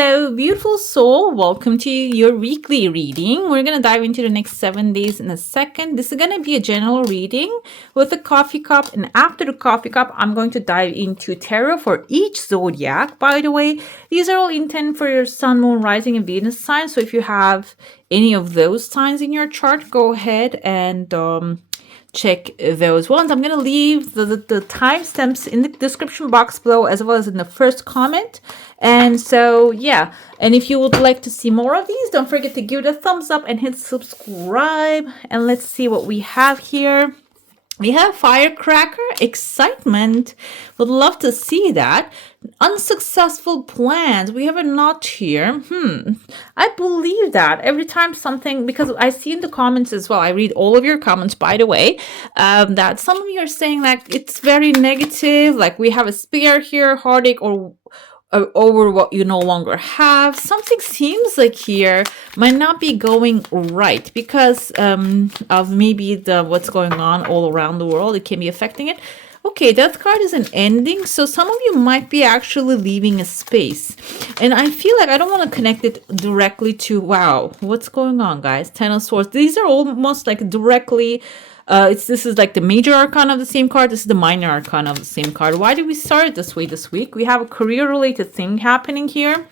Hello, beautiful soul. Welcome to your weekly reading. We're going to dive into the next 7 days in a second. This is going to be a general reading with a coffee cup. And after the coffee cup, I'm going to dive into tarot for each zodiac. By the way, these are all intended for your sun, moon, rising, and Venus signs. So if you have any of those signs in your chart, go ahead and check those ones. I'm going to leave the timestamps in the description box below as well as in the first comment. And so, yeah. And if you would like to see more of these, don't forget to give it a thumbs up and hit subscribe. And let's see what we have here. We have firecracker, excitement. Would love to see that. Unsuccessful plans. We have a knot here. I believe that every time something, because I see in the comments as well, I read all of your comments, by the way, that some of you are saying like it's very negative, like we have a spare here, heartache, or over what you no longer have. Something seems like here might not be going right because of maybe what's going on all around the world. It can be affecting it. Okay, death card is an ending, so some of you might be actually leaving a space. And I feel like I don't want to connect it directly to, wow, what's going on, guys? Ten of Swords. These are almost like directly this is like the major arcana of the same card. This is the minor arcana of the same card. Why did we start it this way this week? We have a career-related thing happening here.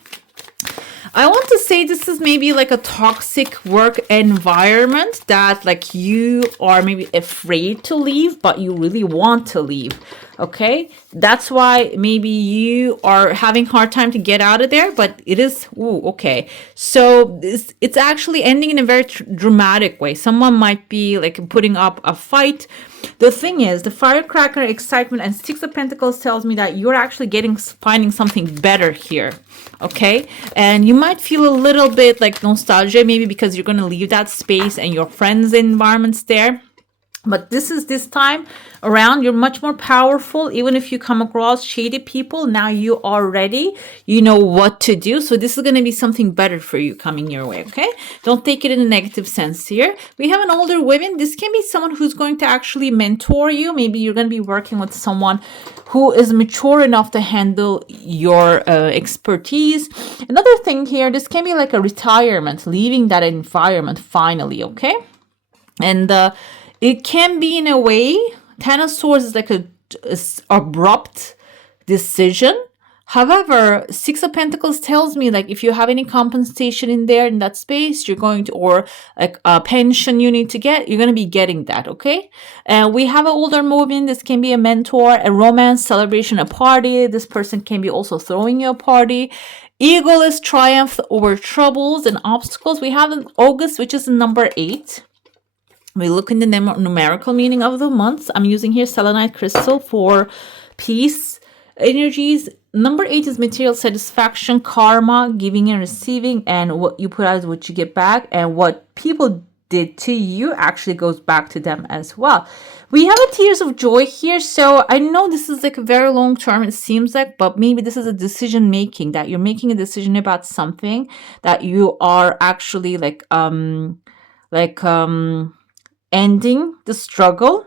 I want to say this is maybe like a toxic work environment that like you are maybe afraid to leave, but you really want to leave. Okay, that's why maybe you are having hard time to get out of there, but it is, okay. So it's actually ending in a very dramatic way. Someone might be like putting up a fight. The thing is, the firecracker, excitement, and Six of Pentacles tells me that you're actually finding something better here. Okay, and you might feel a little bit like nostalgia, maybe because you're going to leave that space and your friends' environments there. But this time around, you're much more powerful. Even if you come across shady people, now you are ready. You know what to do. So this is going to be something better for you coming your way, okay? Don't take it in a negative sense here. We have an older woman. This can be someone who's going to actually mentor you. Maybe you're going to be working with someone who is mature enough to handle your expertise. Another thing here, this can be like a retirement, leaving that environment finally, okay? And it can be in a way, Ten of Swords is like a abrupt decision. However, Six of Pentacles tells me like if you have any compensation in there in that space, you're going to, or like a pension you need to get, you're going to be getting that, okay? And we have an older woman. This can be a mentor, a romance, celebration, a party. This person can be also throwing you a party. Egoless triumph over troubles and obstacles. We have in August, which is number 8. We look in the numerical meaning of the months. I'm using here selenite crystal for peace energies. Number 8 is material satisfaction, karma, giving and receiving, and what you put out is what you get back, and what people did to you actually goes back to them as well. We have a tears of joy here, so I know this is like a very long term, it seems like, but maybe this is a decision making, that you're making a decision about something that you are actually ending the struggle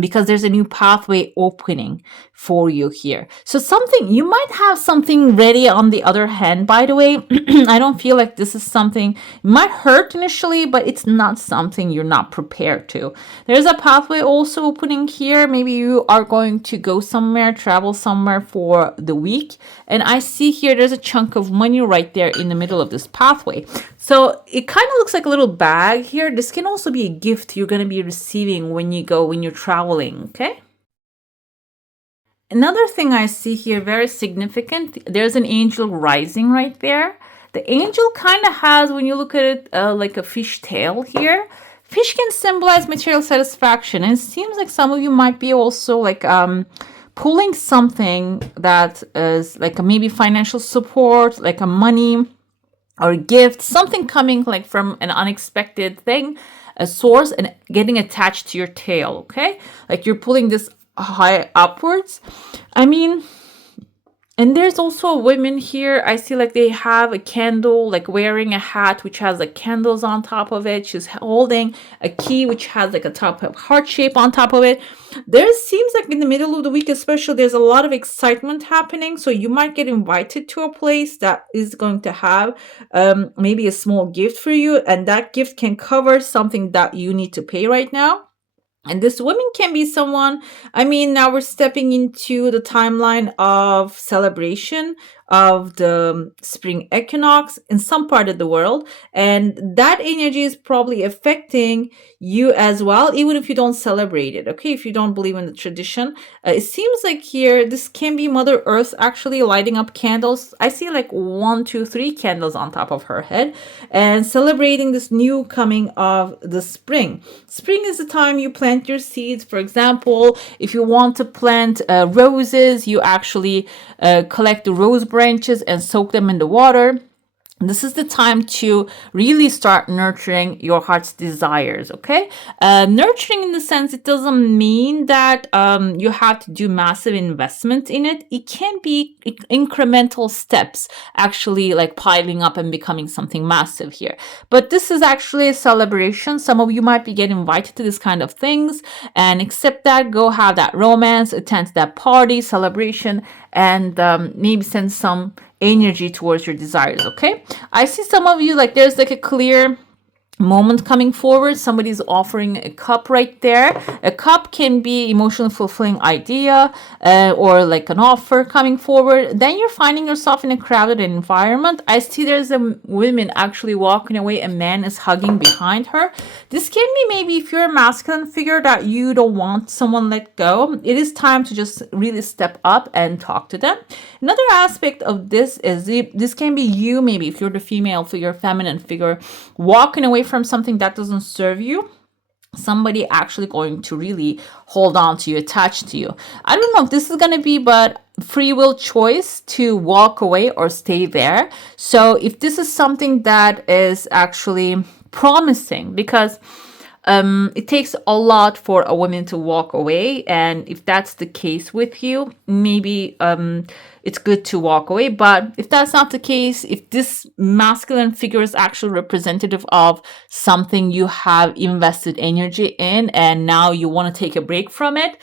because there's a new pathway opening for you here. So you might have something ready on the other hand, by the way. I don't feel like this is something, it might hurt initially, but it's not something you're not prepared to. There's a pathway also opening here. Maybe you are going to go somewhere, travel somewhere for the week. And I see here there's a chunk of money right there in the middle of this pathway. So it kind of looks like a little bag here. This can also be a gift you're going to be receiving when you're traveling, okay? Another thing I see here, very significant, there's an angel rising right there. The angel kind of has, when you look at it, like a fish tail here. Fish can symbolize material satisfaction. And it seems like some of you might be also like pulling something that is like maybe financial support, like a money or gift, something coming like from an unexpected thing, a source, and getting attached to your tail, okay? Like you're pulling this high upwards. I mean, And there's also women here. I see like they have a candle, like wearing a hat which has like candles on top of it. She's holding a key which has like a top of heart shape on top of it. There seems like in the middle of the week, especially, there's a lot of excitement happening. So you might get invited to a place that is going to have maybe a small gift for you, and that gift can cover something that you need to pay right now. And this woman can be someone, I mean, now we're stepping into the timeline of celebration of the spring equinox in some part of the world. And that energy is probably affecting you as well, even if you don't celebrate it. Okay, if you don't believe in the tradition, it seems like here this can be Mother Earth actually lighting up candles. I see like 1, 2, 3 candles on top of her head and celebrating this new coming of the spring. Spring is the time you plant your seeds. For example, if you want to plant roses, you actually collect the rose branches and soak them in the water. This is the time to really start nurturing your heart's desires. Okay, nurturing in the sense, it doesn't mean that you have to do massive investment in it. It can be incremental steps, actually, like piling up and becoming something massive here. But this is actually a celebration. Some of you might be getting invited to this kind of things, and accept that, go have that romance, attend that party celebration, and maybe send some energy towards your desires. Okay, I see some of you like there's like a clear moment coming forward. Somebody's offering a cup right there. A cup can be emotionally fulfilling idea or like an offer coming forward. Then you're finding yourself in a crowded environment. I see there's a woman actually walking away. A man is hugging behind her. This can be maybe if you're a masculine figure that you don't want someone let go. It is time to just really step up and talk to them. Another aspect of this is this can be you, maybe if you're the female figure, feminine figure, walking away from something that doesn't serve you. Somebody actually going to really hold on to you, attach to you. I don't know if this is going to be, but free will choice to walk away or stay there. So if this is something that is actually promising, because it takes a lot for a woman to walk away, and if that's the case with you, maybe it's good to walk away. But if that's not the case, if this masculine figure is actually representative of something you have invested energy in and now you want to take a break from it,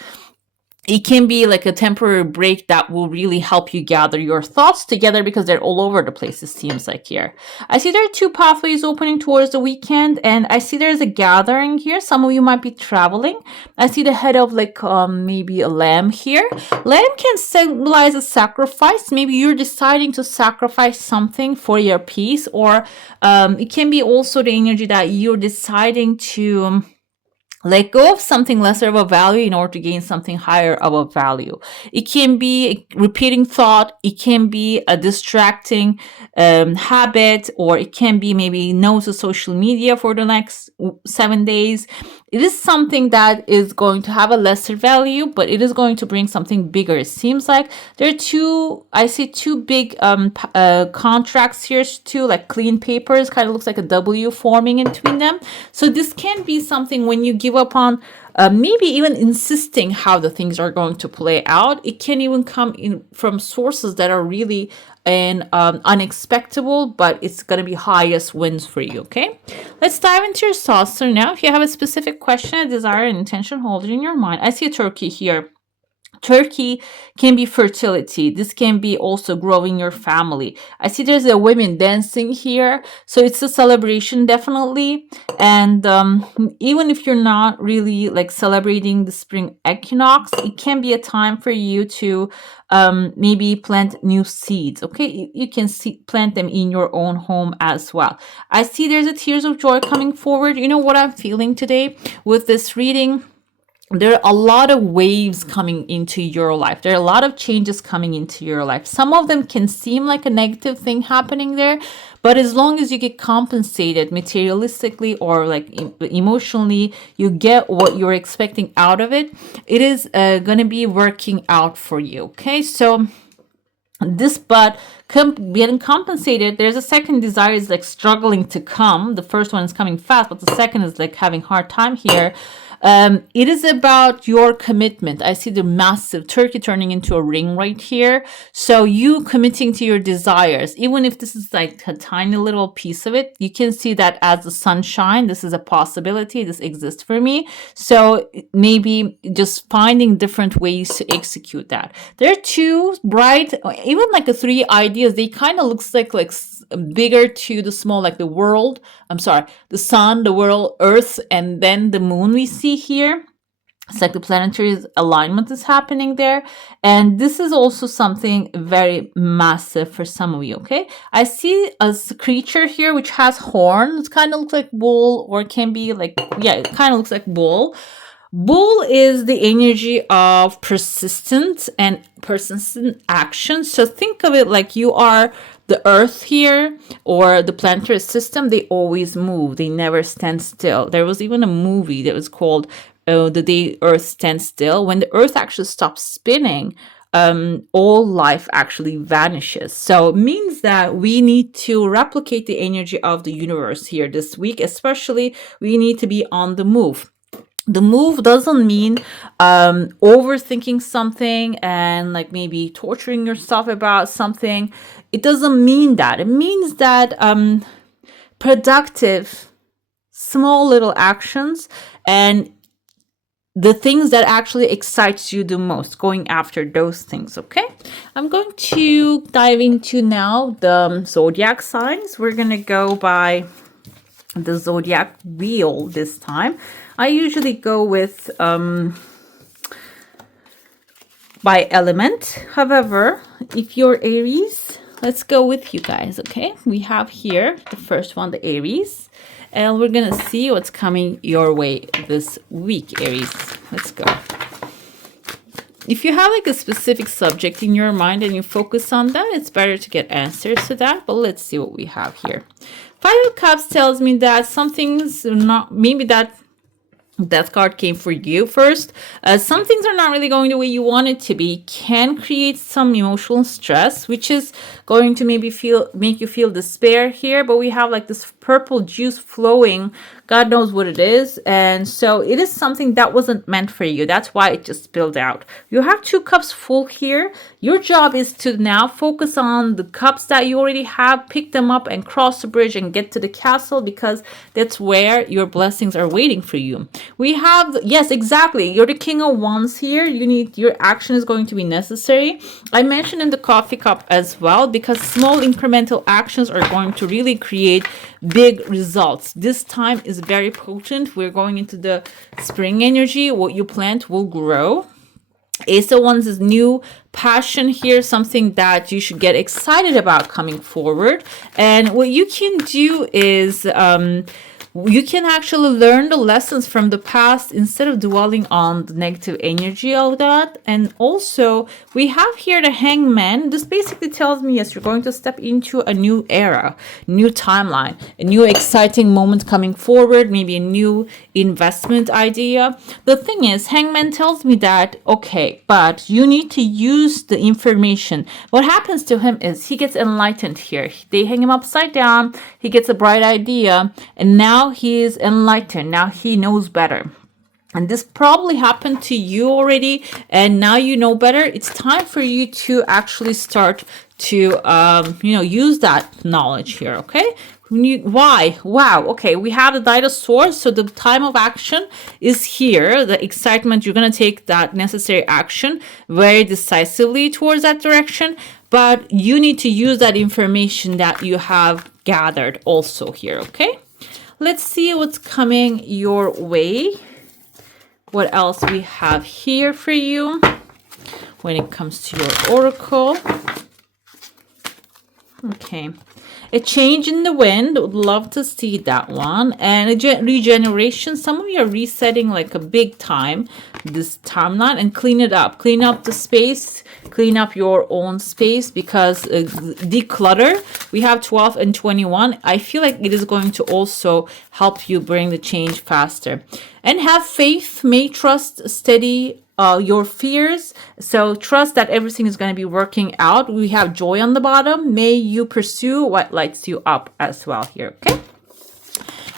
it can be like a temporary break that will really help you gather your thoughts together, because they're all over the place, it seems like here. I see there are 2 pathways opening towards the weekend, and I see there's a gathering here. Some of you might be traveling. I see the head of like maybe a lamb here. Lamb can symbolize a sacrifice. Maybe you're deciding to sacrifice something for your peace, or it can be also the energy that you're deciding to let go of something lesser of a value in order to gain something higher of a value. It can be a repeating thought. It can be a distracting habit, or it can be maybe no to social media for the next 7 days. It is something that is going to have a lesser value, but it is going to bring something bigger. It seems like there are I see 2 big contracts here, 2 like clean papers, kind of looks like a W forming in between them. So this can be something when you give up on maybe even insisting how the things are going to play out. It can even come in from sources that are really unexpected, but it's going to be highest wins for you. Okay, let's dive into your saucer now. If you have a specific question, a desire, an intention, hold it in your mind. I see a turkey here. Turkey can be fertility. This can be also growing your family. I see there's a woman dancing here. So it's a celebration, definitely. And even if you're not really like celebrating the spring equinox, it can be a time for you to maybe plant new seeds. Okay, you can plant them in your own home as well. I see there's a tears of joy coming forward. You know what I'm feeling today with this reading? There are a lot of waves coming into your life. There are a lot of changes coming into your life. Some of them can seem like a negative thing happening there, but as long as you get compensated materialistically or like emotionally, you get what you're expecting out of it, it is going to be working out for you. Okay, so this, but getting compensated, there's a second desire is like struggling to come. The first one is coming fast, but the second is like having hard time here. It is about your commitment. I see the massive turkey turning into a ring right here. So you committing to your desires, even if this is like a tiny little piece of it, you can see that as the sunshine. This is a possibility. This exists for me. So maybe just finding different ways to execute that. There are two bright, even like the three ideas. They kind of looks like bigger to the small, like the world. I'm sorry, the sun, the world, Earth, and then the moon we see here. It's like the planetary alignment is happening there. And this is also something very massive for some of you, okay? I see a creature here which has horns. It kind of looks like bull, or it can be like, yeah, it kind of looks like bull. Bull is the energy of persistent action. So think of it like you are the earth here, or the planetary system. They always move. They never stand still. There was even a movie that was called The Day Earth Stands Still. When the earth actually stops spinning, all life actually vanishes. So it means that we need to replicate the energy of the universe here this week. Especially, we need to be on the move. The move doesn't mean overthinking something and like maybe torturing yourself about something. It doesn't mean that. It means that productive, small little actions and the things that actually excites you the most, going after those things, okay? I'm going to dive into now the zodiac signs. We're going to go by the zodiac wheel this time. I usually go with by element. However, if you're Aries, let's go with you guys, okay? We have here the first one, the Aries, and we're gonna see what's coming your way this week, Aries. Let's go. If you have like a specific subject in your mind and you focus on that, it's better to get answers to that. But let's see what we have here. Five of Cups tells me that something's not, maybe that Death card came for you first. Some things are not really going the way you want it to be. Can create some emotional stress, which is going to maybe make you feel despair here. But we have like this purple juice flowing. God knows what it is. And so it is something that wasn't meant for you. That's why it just spilled out. You have 2 cups full here. Your job is to now focus on the cups that you already have, pick them up and cross the bridge and get to the castle, because that's where your blessings are waiting for you. We have, yes, exactly. You're the King of Wands here. Your action is going to be necessary. I mentioned in the coffee cup as well, because small incremental actions are going to really create big results. This time is very potent. We're going into the spring energy. What you plant will grow. Ace of Wands is new passion here, something that you should get excited about coming forward. And what you can do is you can actually learn the lessons from the past instead of dwelling on the negative energy of that. And also we have here the Hangman. This basically tells me, yes, you're going to step into a new era, new timeline, a new exciting moment coming forward, maybe a new investment idea. The thing is, Hangman tells me that, okay, but you need to use the information. What happens to him is he gets enlightened here. They hang him upside down. He gets a bright idea, and now he is enlightened. Now he knows better. And this probably happened to you already, and now you know better. It's time for you to actually start to use that knowledge here, okay? Why? Wow. Okay, we have the Knight of Swords, so the time of action is here. The excitement, you're going to take that necessary action very decisively towards that direction, but you need to use that information that you have gathered also here, okay? Let's see what's coming your way. What else we have here for you when it comes to your oracle. Okay. A change in the wind. Would love to see that one. And a regeneration. Some of you are resetting like a big time this timeline and clean it up. Clean up the space. Clean up your own space, because declutter. We have 12 and 21. I feel like it is going to also help you bring the change faster. And have faith. May trust steady your fears. So trust that everything is going to be working out. We have joy on the bottom. May you pursue what lights you up as well here. Okay.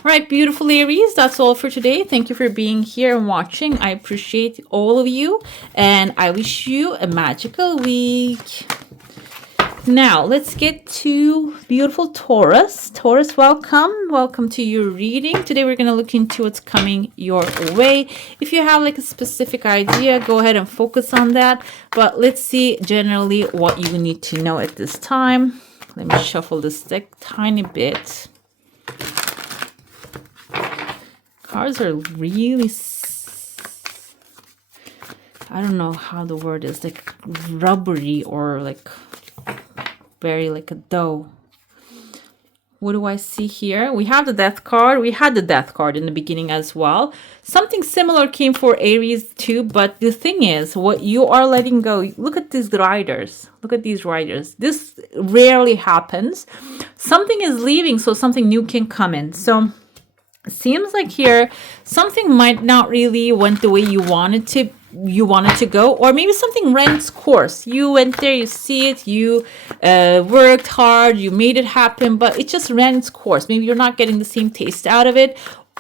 Right, beautiful Aries, that's all for today. Thank you for being here and watching. I appreciate all of you, and I wish you a magical week. Now, let's get to beautiful Taurus. Taurus, welcome. Welcome to your reading. Today, we're going to look into what's coming your way. If you have like a specific idea, go ahead and focus on that. But let's see generally what you need to know at this time. Let me shuffle this deck tiny bit. Cards are really, I don't know how the word is, like rubbery or like very like a dough. What do I see here? We have the death card. We had the death card in the beginning as well. Something similar came for Aries too, but the thing is, what you are letting go, look at these riders. Look at these riders. This rarely happens. Something is leaving, so something new can come in. So seems like here something might not really went the way you wanted to go, or maybe something ran its course. You went there, you see it, you worked hard, you made it happen, but it just ran its course. Maybe you're not getting the same taste out of it.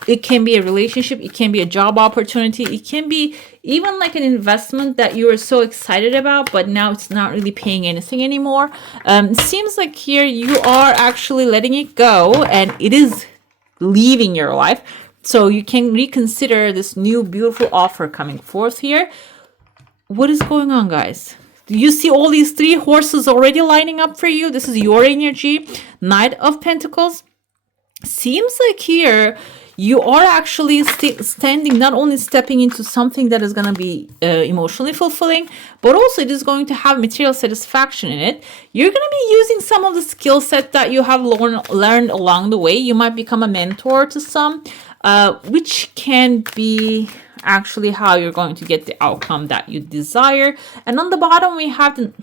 It can be a relationship, it can be a job opportunity, it can be even like an investment that you were so excited about, but now it's not really paying anything anymore. It seems like here you are actually letting it go, and it is leaving your life, so you can reconsider this new beautiful offer coming forth here. What is going on, guys? Do you see all these 3 horses already lining up for you? This is your energy. Knight of Pentacles. Seems like here you are actually standing, not only stepping into something that is going to be emotionally fulfilling, but also it is going to have material satisfaction in it. You're going to be using some of the skill set that you have learned along the way. You might become a mentor to some, which can be actually how you're going to get the outcome that you desire. And on the bottom, we have the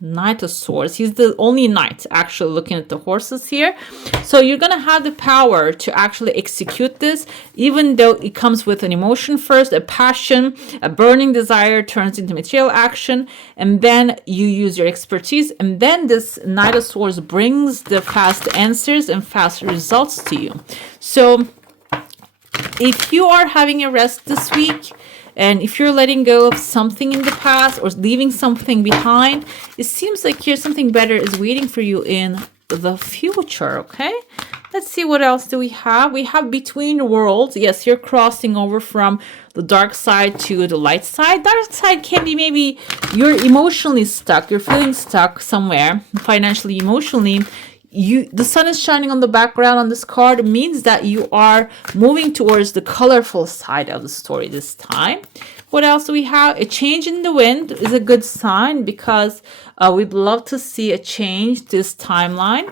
Knight of Swords. He's the only knight actually looking at the horses here. So you're going to have the power to actually execute this, even though it comes with an emotion first, a passion, a burning desire turns into material action, and then you use your expertise, and then this Knight of Swords brings the fast answers and fast results to you. So if you are having a rest this week, and if you're letting go of something in the past or leaving something behind, it seems like here something better is waiting for you in the future, okay? Let's see, what else do we have? We have Between Worlds. Yes, you're crossing over from the dark side to the light side. Dark side can be maybe you're emotionally stuck. You're feeling stuck somewhere, financially, emotionally. The sun is shining on the background on this card. It means that you are moving towards the colorful side of the story this time. What else do we have? A change in the wind is a good sign, because we'd love to see a change this timeline.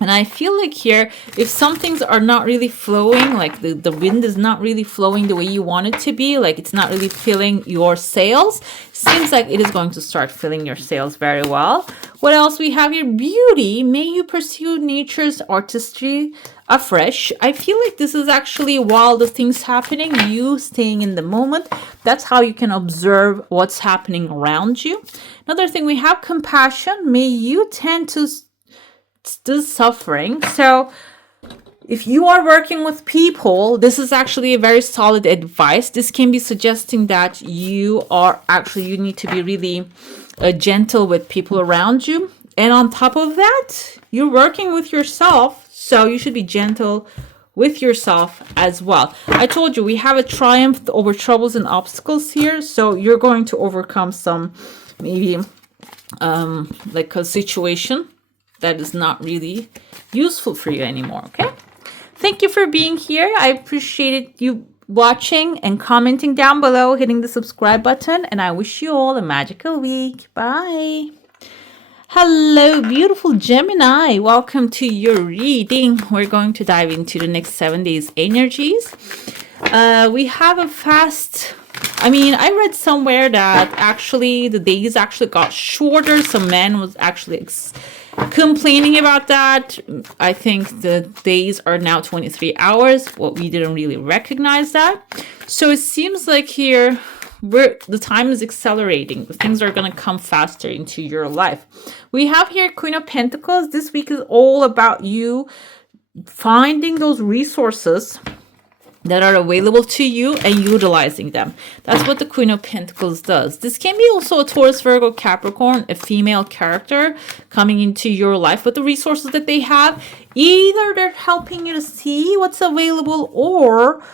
And I feel like here, if some things are not really flowing, like the wind is not really flowing the way you want it to be, like it's not really filling your sails, seems like it is going to start filling your sails very well. What else we have here? Beauty. May you pursue nature's artistry afresh. I feel like this is actually, while the things happening, you staying in the moment. That's how you can observe what's happening around you. Another thing, we have compassion. May you tend to still suffering. So if you are working with people, this is actually a very solid advice. This can be suggesting that you need to be really gentle with people around you. And on top of that, you're working with yourself, so you should be gentle with yourself as well. I told you we have a triumph over troubles and obstacles here, so you're going to overcome some maybe like a situation that is not really useful for you anymore, okay? Thank you for being here. I appreciated you watching and commenting down below, hitting the subscribe button, and I wish you all a magical week. Bye. Hello, beautiful Gemini. Welcome to your reading. We're going to dive into the next 7 days energies. We have a fast... I read somewhere that actually the days actually got shorter. Some man was actually complaining about that. I think the days are now 23 hours. Well, we didn't really recognize that. So it seems like here the time is accelerating. Things are going to come faster into your life. We have here Queen of Pentacles. This week is all about you finding those resources that are available to you and utilizing them. That's what the Queen of Pentacles does. This can be also a Taurus, Virgo, Capricorn, a female character coming into your life with the resources that they have. Either they're helping you to see what's available, or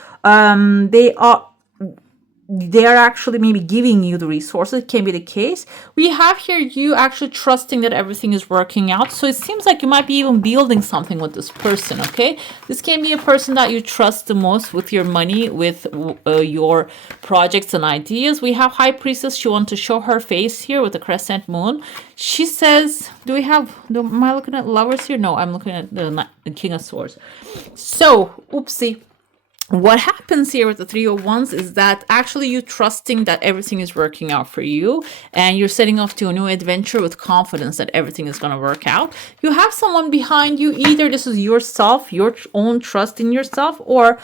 they are actually maybe giving you the resources. It can be the case. We have here you actually trusting that everything is working out. So it seems like you might be even building something with this person, okay? This can be a person that you trust the most with your money, with your projects and ideas. We have High Priestess. She wants to show her face here with the crescent moon. She says, am I looking at Lovers here? No, I'm looking at the King of Swords. So, oopsie. What happens here with the Three of Wands is that actually you're trusting that everything is working out for you, and you're setting off to a new adventure with confidence that everything is going to work out. You have someone behind you. Either this is yourself, your own trust in yourself, or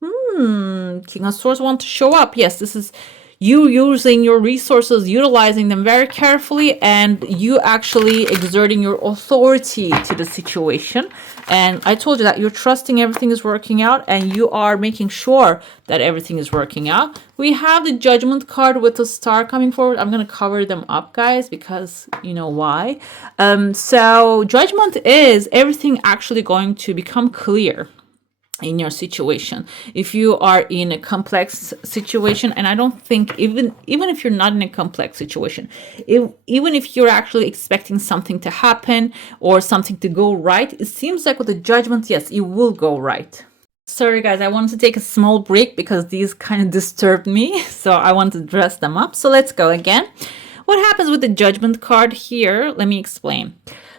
King of Swords want to show up. Yes, this is you using your resources, utilizing them very carefully, and you actually exerting your authority to the situation. And I told you that you're trusting everything is working out, and you are making sure that everything is working out. We have the Judgment card with the star coming forward. I'm going to cover them up, guys, because you know why. So Judgment is everything actually going to become clear in your situation. If you are in a complex situation, and I don't think even if you're not in a complex situation, even if you're actually expecting something to happen or something to go right, it seems like with the Judgment, yes, it will go right. Sorry guys, I wanted to take a small break because these kind of disturbed me, so I want to dress them up. So let's go again. What happens with the Judgment card here? Let me explain.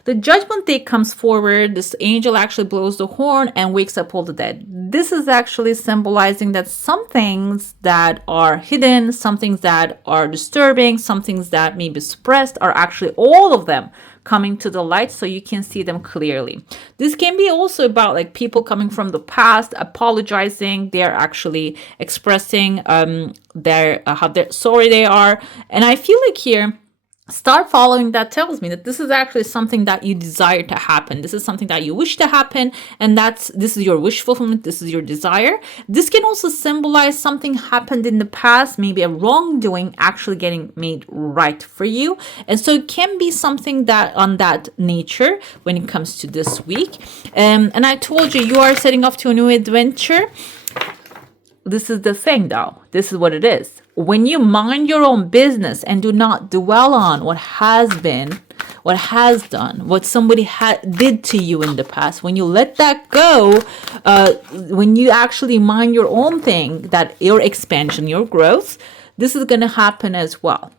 The Judgment Day comes forward. This angel actually blows the horn and wakes up all the dead. This is actually symbolizing that some things that are hidden, some things that are disturbing, some things that may be suppressed are actually all of them coming to the light so you can see them clearly. This can be also about like people coming from the past, apologizing. They're actually expressing how sorry they are. And I feel like here, start following that tells me that this is actually something that you desire to happen. This is something that you wish to happen, and this is your wish fulfillment. This is your desire. This can also symbolize something happened in the past, maybe a wrongdoing actually getting made right for you. And so it can be something that on that nature when it comes to this week. And I told you, you are setting off to a new adventure. This is the thing though. This is what it is. When you mind your own business and do not dwell on what has been, what has done, what somebody did to you in the past, when you let that go, when you actually mind your own thing, that your expansion, your growth, this is going to happen as well.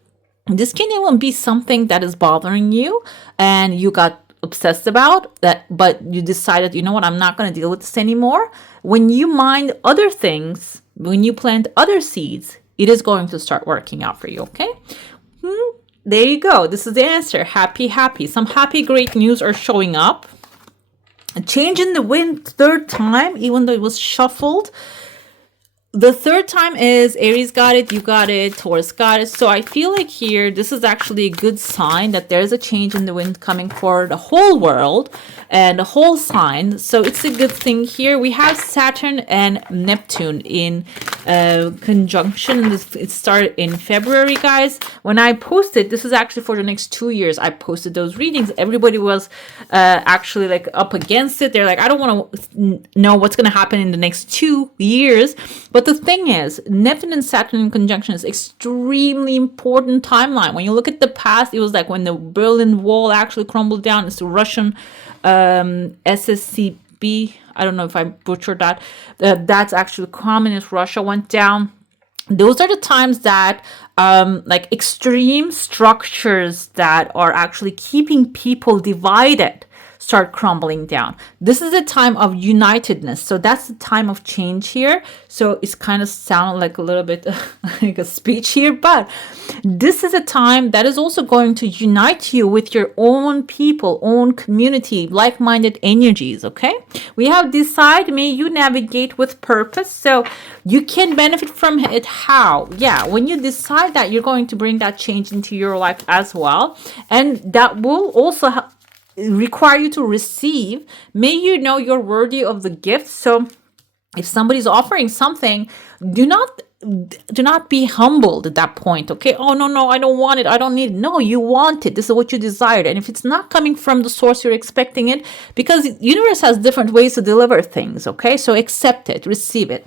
This can even be something that is bothering you and you got obsessed about that, but you decided, you know what, I'm not going to deal with this anymore. When you mind other things, when you plant other seeds, it is going to start working out for you, okay? There you go. This is the answer. Happy, happy. Some happy, great news are showing up. A change in the wind third time, even though it was shuffled. The third time is Aries got it, you got it, Taurus got it. So I feel like here, this is actually a good sign that there's a change in the wind coming for the whole world and the whole sign. So it's a good thing here. We have Saturn and Neptune in conjunction. It started in February, guys. When I posted, this is actually for the next 2 years, I posted those readings. Everybody was actually like up against it. They're like, I don't want to know what's going to happen in the next 2 years. But the thing is, Neptune and Saturn in conjunction is extremely important timeline. When you look at the past, it was like when the Berlin Wall actually crumbled down. It's the Russian SSCB. I don't know if I butchered that. That's actually communist Russia went down. Those are the times that like extreme structures that are actually keeping people divided start crumbling down. This is a time of unitedness. So that's the time of change here. So it's kind of sound like a little bit like a speech here, but this is a time that is also going to unite you with your own people, own community, like-minded energies, okay? We have decide, may you navigate with purpose. So you can benefit from it. How? Yeah, when you decide that you're going to bring that change into your life as well. And that will also require you to receive. May you know you're worthy of the gift. So if somebody's offering something, do not be humbled at that point. Okay, oh no, I don't want it, I don't need it. No, you want it. This is what you desired. And if it's not coming from the source you're expecting it, because universe has different ways to deliver things. Okay, so accept it, receive it.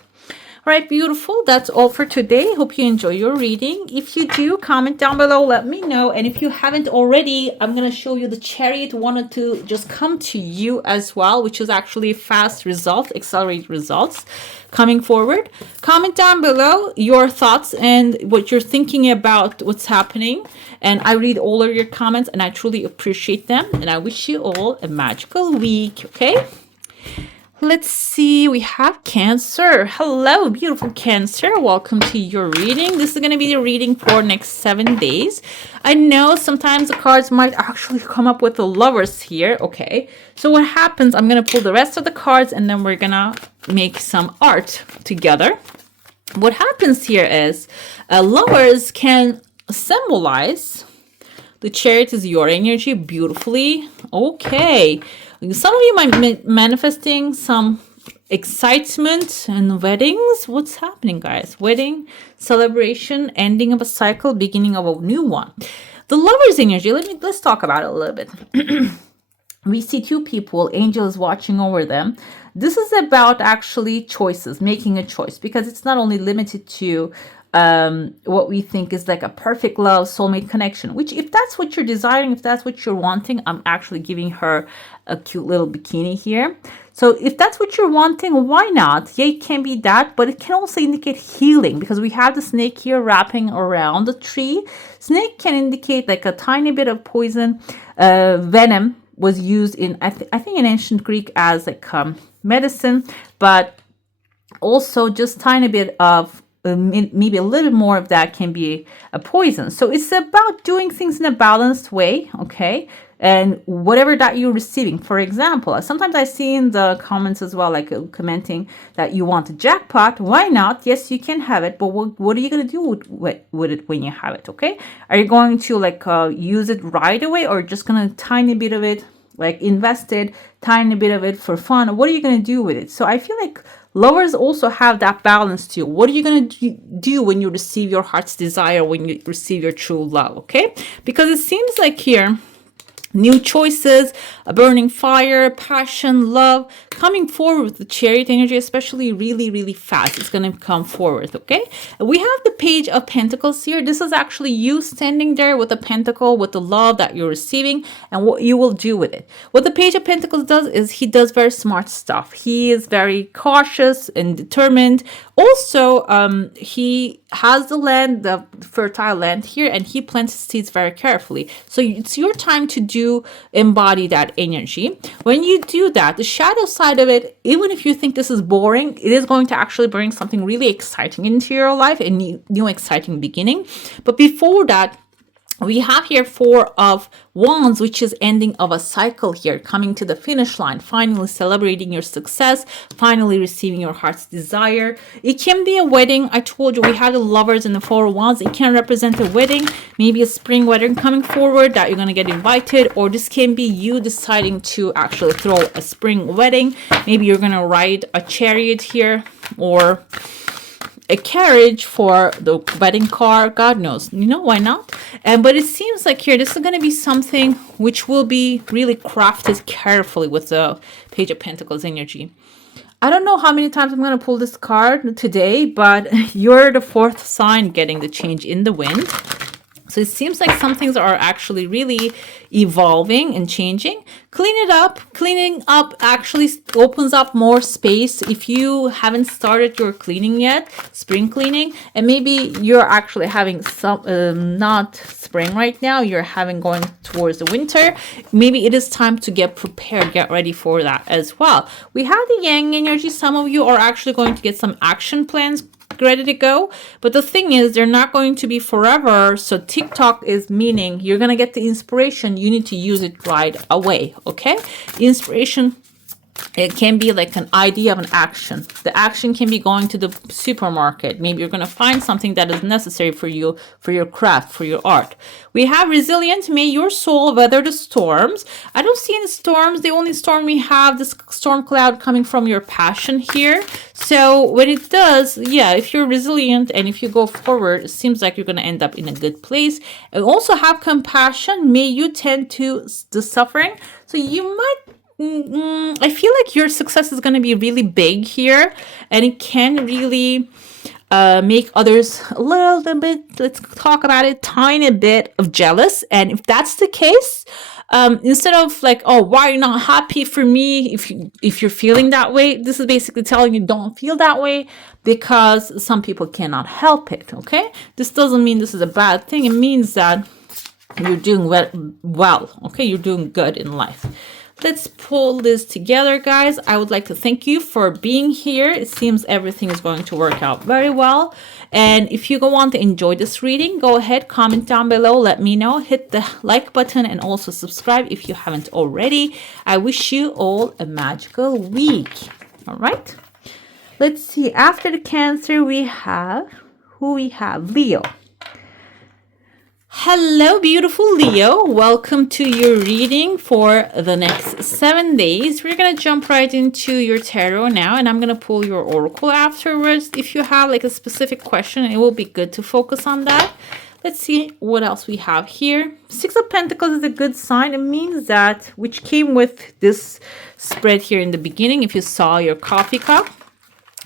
All right, beautiful. That's all for today. Hope you enjoy your reading. If you do, comment down below, let me know. And if you haven't already, I'm going to show you the chariot wanted to just come to you as well, which is actually fast results, accelerated results coming forward. Comment down below your thoughts and what you're thinking about what's happening. And I read all of your comments and I truly appreciate them. And I wish you all a magical week, okay? Let's see, we have Cancer. Hello, beautiful Cancer. Welcome to your reading. This is going to be the reading for next 7 days. I know sometimes the cards might actually come up with the Lovers here. Okay, so what happens, I'm going to pull the rest of the cards and then we're going to make some art together. What happens here is Lovers can symbolize, the Chariot is your energy beautifully. Okay. Some of you might be manifesting some excitement and weddings. What's happening, guys? Wedding, celebration, ending of a cycle, beginning of a new one. The Lover's energy, let's talk about it a little bit. We see two people, angels watching over them. This is about actually choices, making a choice, because it's not only limited to what we think is like a perfect love, soulmate connection, which if that's what you're desiring, if that's what you're wanting, I'm actually giving her a cute little bikini here. So if that's what you're wanting, why not? Yeah, it can be that, but it can also indicate healing, because we have the snake here wrapping around the tree. Snake can indicate like a tiny bit of poison. Venom was used in, I think in ancient Greek as like medicine, but also just tiny bit of maybe a little more of that can be a poison. So it's about doing things in a balanced way, okay? And whatever that you're receiving. For example, sometimes I see in the comments as well, like commenting that you want a jackpot. Why not? Yes, you can have it, but what are you going to do with it when you have it, okay? Are you going to like use it right away, or just going to tiny bit of it, like invested, tiny bit of it for fun? What are you going to do with it? So I feel like Lovers also have that balance too. What are you going to do when you receive your heart's desire, when you receive your true love, okay? Because it seems like here, new choices, a burning fire, passion, love, coming forward with the Chariot energy, especially really, really fast. It's going to come forward, okay? We have the Page of Pentacles here. This is actually you standing there with a pentacle, with the love that you're receiving and what you will do with it. What the Page of Pentacles does is he does very smart stuff. He is very cautious and determined. Also, he has the land, the fertile land here, and he plants his seeds very carefully. So it's your time to embody that energy. When you do that, the shadow side of it, even if you think this is boring, it is going to actually bring something really exciting into your life, a new exciting beginning. But before that, we have here Four of Wands, which is ending of a cycle here, coming to the finish line, finally celebrating your success, finally receiving your heart's desire. It can be a wedding. I told you we had the Lovers and the Four of Wands. It can represent a wedding, maybe a spring wedding coming forward that you're going to get invited, or this can be you deciding to actually throw a spring wedding. Maybe you're going to ride a chariot here, or a carriage for the wedding car, God knows, why not? But it seems like here this is going to be something which will be really crafted carefully with the Page of Pentacles energy. I don't know how many times I'm going to pull this card today, but you're the fourth sign getting the change in the wind. So it seems like some things are actually really evolving and changing. Cleaning up actually opens up more space. If you haven't started your cleaning yet, spring cleaning, and maybe you're actually having some, not spring right now, you're having going towards the winter, maybe it is time to get prepared, get ready for that as well. We have the Yang energy. Some of you are actually going to get some action plans ready to go, but the thing is they're not going to be forever. So TikTok is meaning you're gonna get the inspiration, you need to use it right away, okay? Inspiration It can be like an idea of an action. The action can be going to the supermarket. Maybe you're going to find something that is necessary for you, for your craft, for your art. We have resilient. May your soul weather the storms. I don't see any storms. The only storm we have, this storm cloud coming from your passion here. So when it does, yeah, if you're resilient and if you go forward, it seems like you're going to end up in a good place. And also have compassion. May you tend to the suffering. So you might I feel like your success is going to be really big here, and it can really make others a little bit, let's talk about it, tiny bit of jealous. And if that's the case, instead of like, oh, why are you not happy for me? If you're feeling that way, this is basically telling you don't feel that way, because some people cannot help it. Okay, this doesn't mean this is a bad thing. It means that you're doing well. Okay, you're doing good in life. Let's pull this together, guys. I would like to thank you for being here. It seems everything is going to work out very well. And if you want to enjoy this reading, go ahead, comment down below, let me know, hit the like button, and also subscribe if you haven't already. I wish you all a magical week. All right. Let's see. After the Cancer, we have Leo. Hello, beautiful Leo. Welcome to your reading for the next 7 days. We're going to jump right into your tarot now, and I'm going to pull your oracle afterwards. If you have like a specific question, it will be good to focus on that. Let's see what else we have here. Six of Pentacles is a good sign. It means that, which came with this spread here in the beginning, if you saw your coffee cup.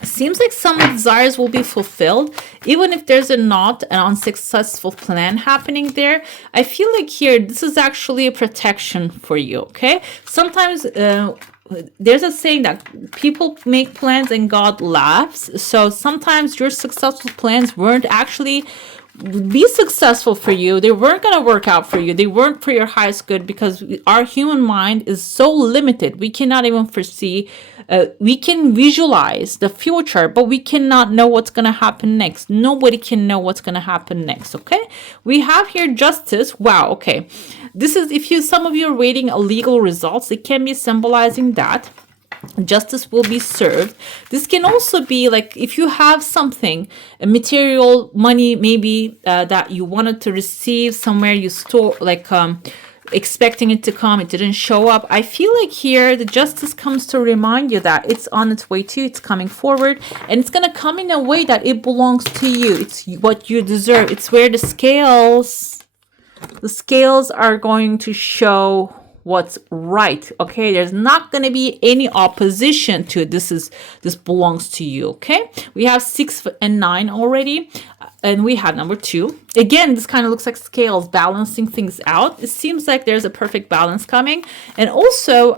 Seems like some desires will be fulfilled, even if there's not an unsuccessful plan happening there. I feel like here, this is actually a protection for you, okay? Sometimes there's a saying that people make plans and God laughs. So sometimes your successful plans weren't actually be successful for you. They weren't going to work out for you. They weren't for your highest good, because our human mind is so limited. We cannot even foresee. We can visualize the future, but we cannot know what's going to happen next. Nobody can know what's going to happen next. Okay. We have here justice. Wow. Okay. This is, if some of you are waiting a legal results, it can be symbolizing that justice will be served. This can also be like if you have something, a material, money, maybe that you wanted to receive somewhere, you store like expecting it to come, it didn't show up. I feel like here the justice comes to remind you that it's on its way to you, it's coming forward, and it's going to come in a way that it belongs to you. It's what you deserve. It's where the scales are going to show what's right. Okay, there's not going to be any opposition to it. This belongs to you. Okay, we have 6 and 9 already, and we have number 2. Again, this kind of looks like scales balancing things out. It seems like there's a perfect balance coming. And also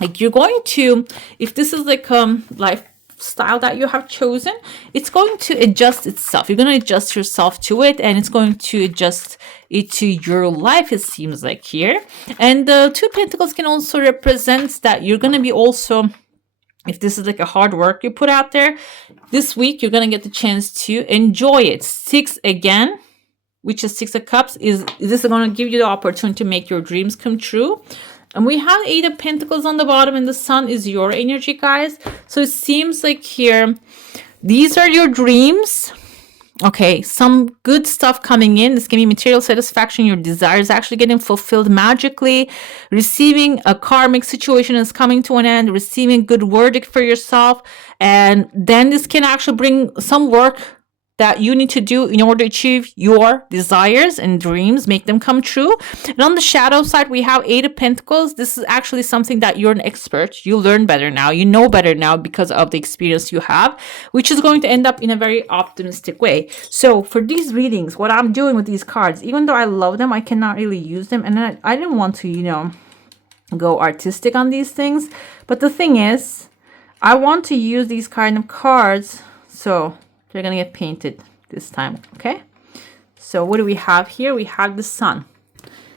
like you're going to, if this is like lifestyle that you have chosen, it's going to adjust itself. You're going to adjust yourself to it, and it's going to adjust it to your life, it seems like here. And the 2 Pentacles can also represent that you're going to be also, if this is like a hard work you put out there, this week you're going to get the chance to enjoy it. 6 again, which is 6 of Cups, is this is going to give you the opportunity to make your dreams come true. And we have 8 of Pentacles on the bottom, and the Sun is your energy, guys. So it seems like here, these are your dreams. Okay, some good stuff coming in. This can be material satisfaction. Your desires actually getting fulfilled magically. Receiving a karmic situation is coming to an end. Receiving good verdict for yourself. And then this can actually bring some work that you need to do in order to achieve your desires and dreams, make them come true. And on the shadow side, we have 8 of Pentacles. This is actually something that you're an expert. You learn better now. You know better now because of the experience you have, which is going to end up in a very optimistic way. So for these readings, what I'm doing with these cards, even though I love them, I cannot really use them. And I didn't want to, go artistic on these things. But the thing is, I want to use these kind of cards. So they're going to get painted this time, okay? So what do we have here? We have the Sun.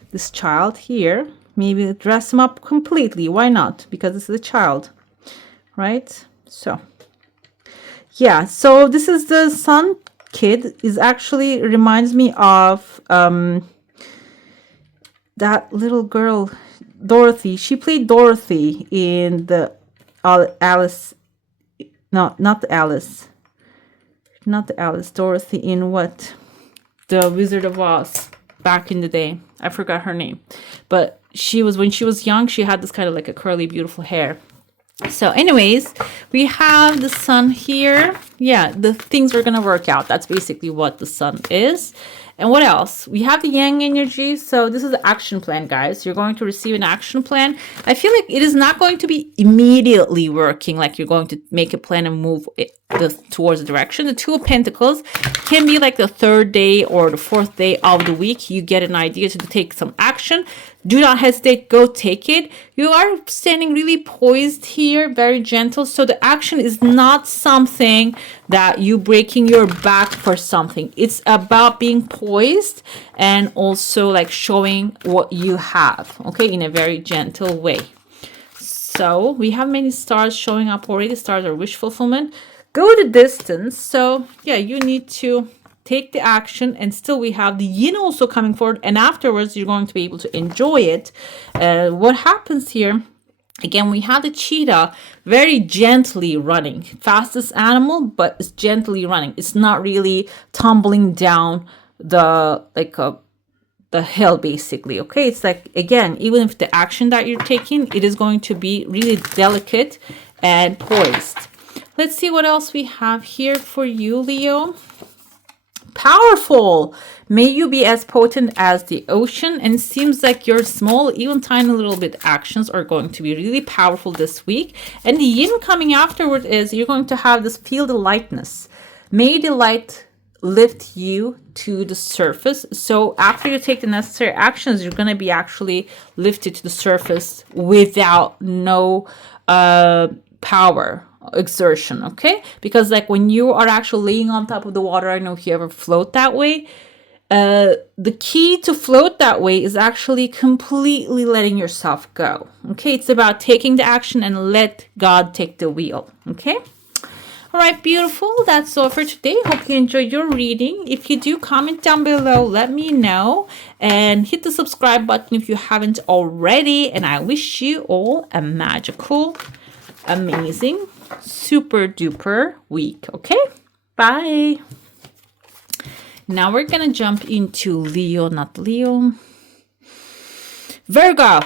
This child here, maybe dress him up completely. Why not? Because this is a child, right? So, yeah. So this is the Sun kid. Is actually reminds me of that little girl, Dorothy. She played Dorothy in the Alice, no, not Alice, not the Alice, Dorothy in what? The Wizard of Oz back in the day. I forgot her name. But when she was young, she had this kind of like a curly, beautiful hair. So anyways, we have the sun here. Yeah, the things are going to work out. That's basically what the sun is. And what else? We have the yang energy. So this is the action plan, guys. You're going to receive an action plan. I feel like it is not going to be immediately working, like you're going to make a plan and move towards the direction. The Two of Pentacles can be like the third day or the fourth day of the week. You get an idea to take some action. Do not hesitate. Go take it. You are standing really poised here, very gentle. So the action is not something that you breaking your back for something. It's about being poised and also like showing what you have, okay, in a very gentle way. So we have many stars showing up already. Stars are wish fulfillment. Go the distance. So yeah, you need to take the action, and still we have the yin also coming forward, and afterwards you're going to be able to enjoy it. What happens here, again, we have the cheetah very gently running, fastest animal, but it's gently running. It's not really tumbling down the hill, basically. Okay, it's like, again, even if the action that you're taking, it is going to be really delicate and poised. Let's see what else we have here for you, Leo. Powerful. May you be as potent as the ocean. And it seems like your small, even tiny little bit actions are going to be really powerful this week. And the yin coming afterward is you're going to have this feel the lightness. May the light lift you to the surface. So after you take the necessary actions, you're going to be actually lifted to the surface without no power exertion, okay? Because like when you are actually laying on top of the water, I don't know if you ever float that way, the key to float that way is actually completely letting yourself go, okay? It's about taking the action and let God take the wheel, okay? All right, beautiful. That's all for today. Hope you enjoyed your reading. If you do, comment down below, let me know, and hit the subscribe button if you haven't already. And I wish you all a magical, amazing, super duper week. Okay, bye. Now we're gonna jump into Leo, not Leo, Virgo.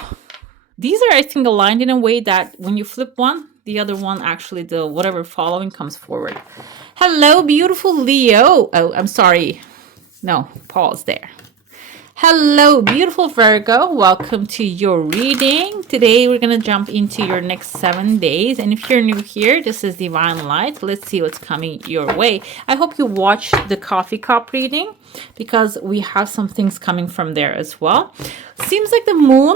These are, I think, aligned in a way that when you flip one, the other one, actually the whatever following comes forward. Hello, beautiful Leo. Oh, I'm sorry, no, pause there. Hello, beautiful Virgo. Welcome to your reading. Today, we're going to jump into your next 7 days. And if you're new here, this is Divine Light. Let's see what's coming your way. I hope you watch the coffee cup reading because we have some things coming from there as well. Seems like the moon,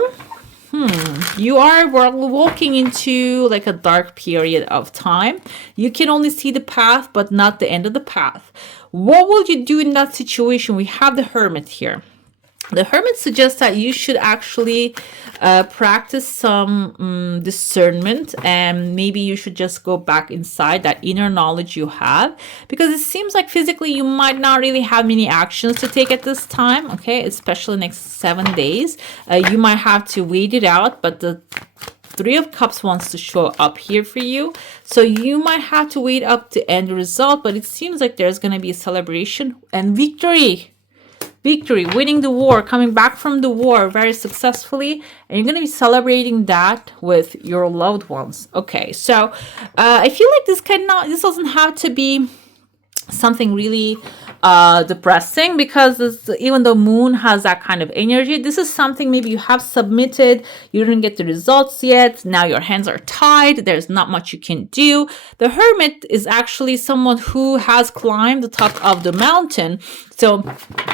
you are walking into like a dark period of time. You can only see the path, but not the end of the path. What will you do in that situation? We have the Hermit here. The Hermit suggests that you should actually practice some discernment, and maybe you should just go back inside that inner knowledge you have, because it seems like physically you might not really have many actions to take at this time, okay, especially next 7 days. You might have to wait it out, but the Three of Cups wants to show up here for you. So you might have to wait up to end result, but it seems like there's going to be a celebration and victory. Victory, winning the war, coming back from the war very successfully, and you're going to be celebrating that with your loved ones. Okay, so I feel like this doesn't have to be something really depressing, because even though moon has that kind of energy, this is something maybe you have submitted, you didn't get the results yet, now your hands are tied, there's not much you can do. The Hermit is actually someone who has climbed the top of the mountain, so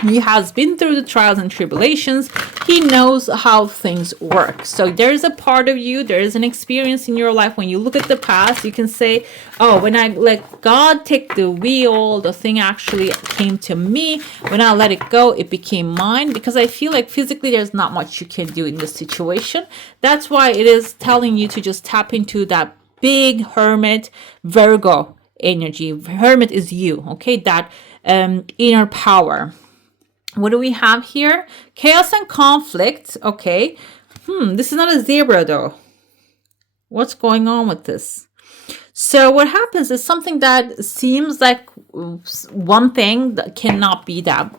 he has been through the trials and tribulations. He knows how things work. So there's a part of you, there is an experience in your life. When you look at the past, you can say, oh, when I let God take the wheel, the thing actually came to me. When I let it go, it became mine. Because I feel like physically there's not much you can do in this situation. That's why it is telling you to just tap into that big Hermit Virgo energy. Hermit is you, okay? That inner power. What do we have here? Chaos and conflict. Okay. This is not a zebra though. What's going on with this? So what happens is something that seems like one thing that cannot be that.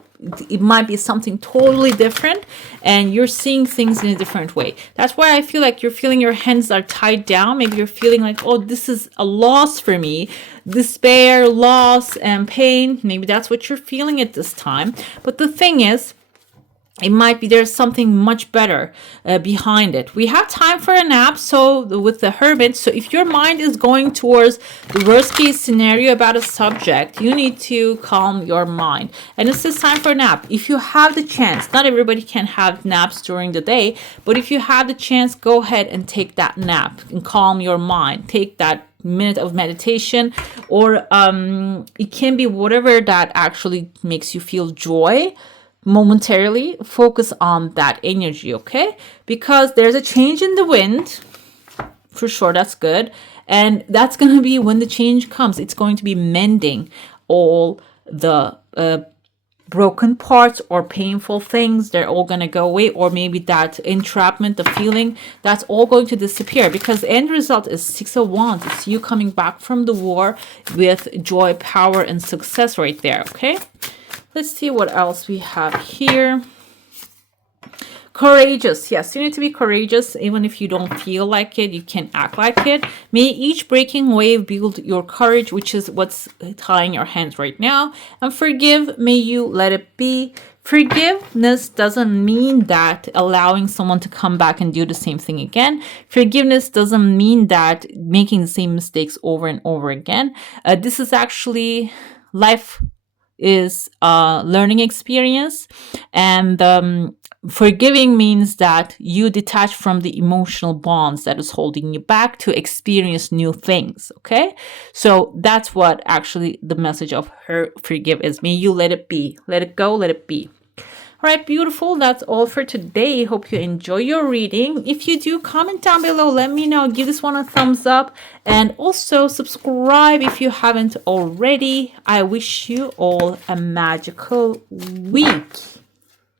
It might be something totally different, and you're seeing things in a different way. That's why I feel like you're feeling your hands are tied down. Maybe you're feeling like, oh, this is a loss for me. Despair, loss, and pain. Maybe that's what you're feeling at this time. But the thing is, it might be there's something much better behind it. We have time for a nap, so with the Hermit. So if your mind is going towards the worst case scenario about a subject, you need to calm your mind. And it's this time for a nap. If you have the chance, not everybody can have naps during the day, but if you have the chance, go ahead and take that nap and calm your mind. Take that minute of meditation, or it can be whatever that actually makes you feel joy. Momentarily focus on that energy, okay? Because there's a change in the wind, for sure. That's good. And that's going to be when the change comes, it's going to be mending all the broken parts or painful things. They're all going to go away, or maybe that entrapment, the feeling, that's all going to disappear, because the end result is 6 of Wands. It's you coming back from the war with joy, power, and success right there, okay? Let's see what else we have here. Courageous. Yes, you need to be courageous. Even if you don't feel like it, you can act like it. May each breaking wave build your courage, which is what's tying your hands right now. And forgive. May you let it be. Forgiveness doesn't mean that allowing someone to come back and do the same thing again. Forgiveness doesn't mean that making the same mistakes over and over again. This is actually life is a learning experience, and forgiving means that you detach from the emotional bonds that is holding you back to experience new things, okay? So that's what actually the message of her forgive is. May you let it be, let it go, let it be. All right, beautiful. That's all for today. Hope you enjoy your reading. If you do, comment down below. Let me know. Give this one a thumbs up. And also subscribe if you haven't already. I wish you all a magical week.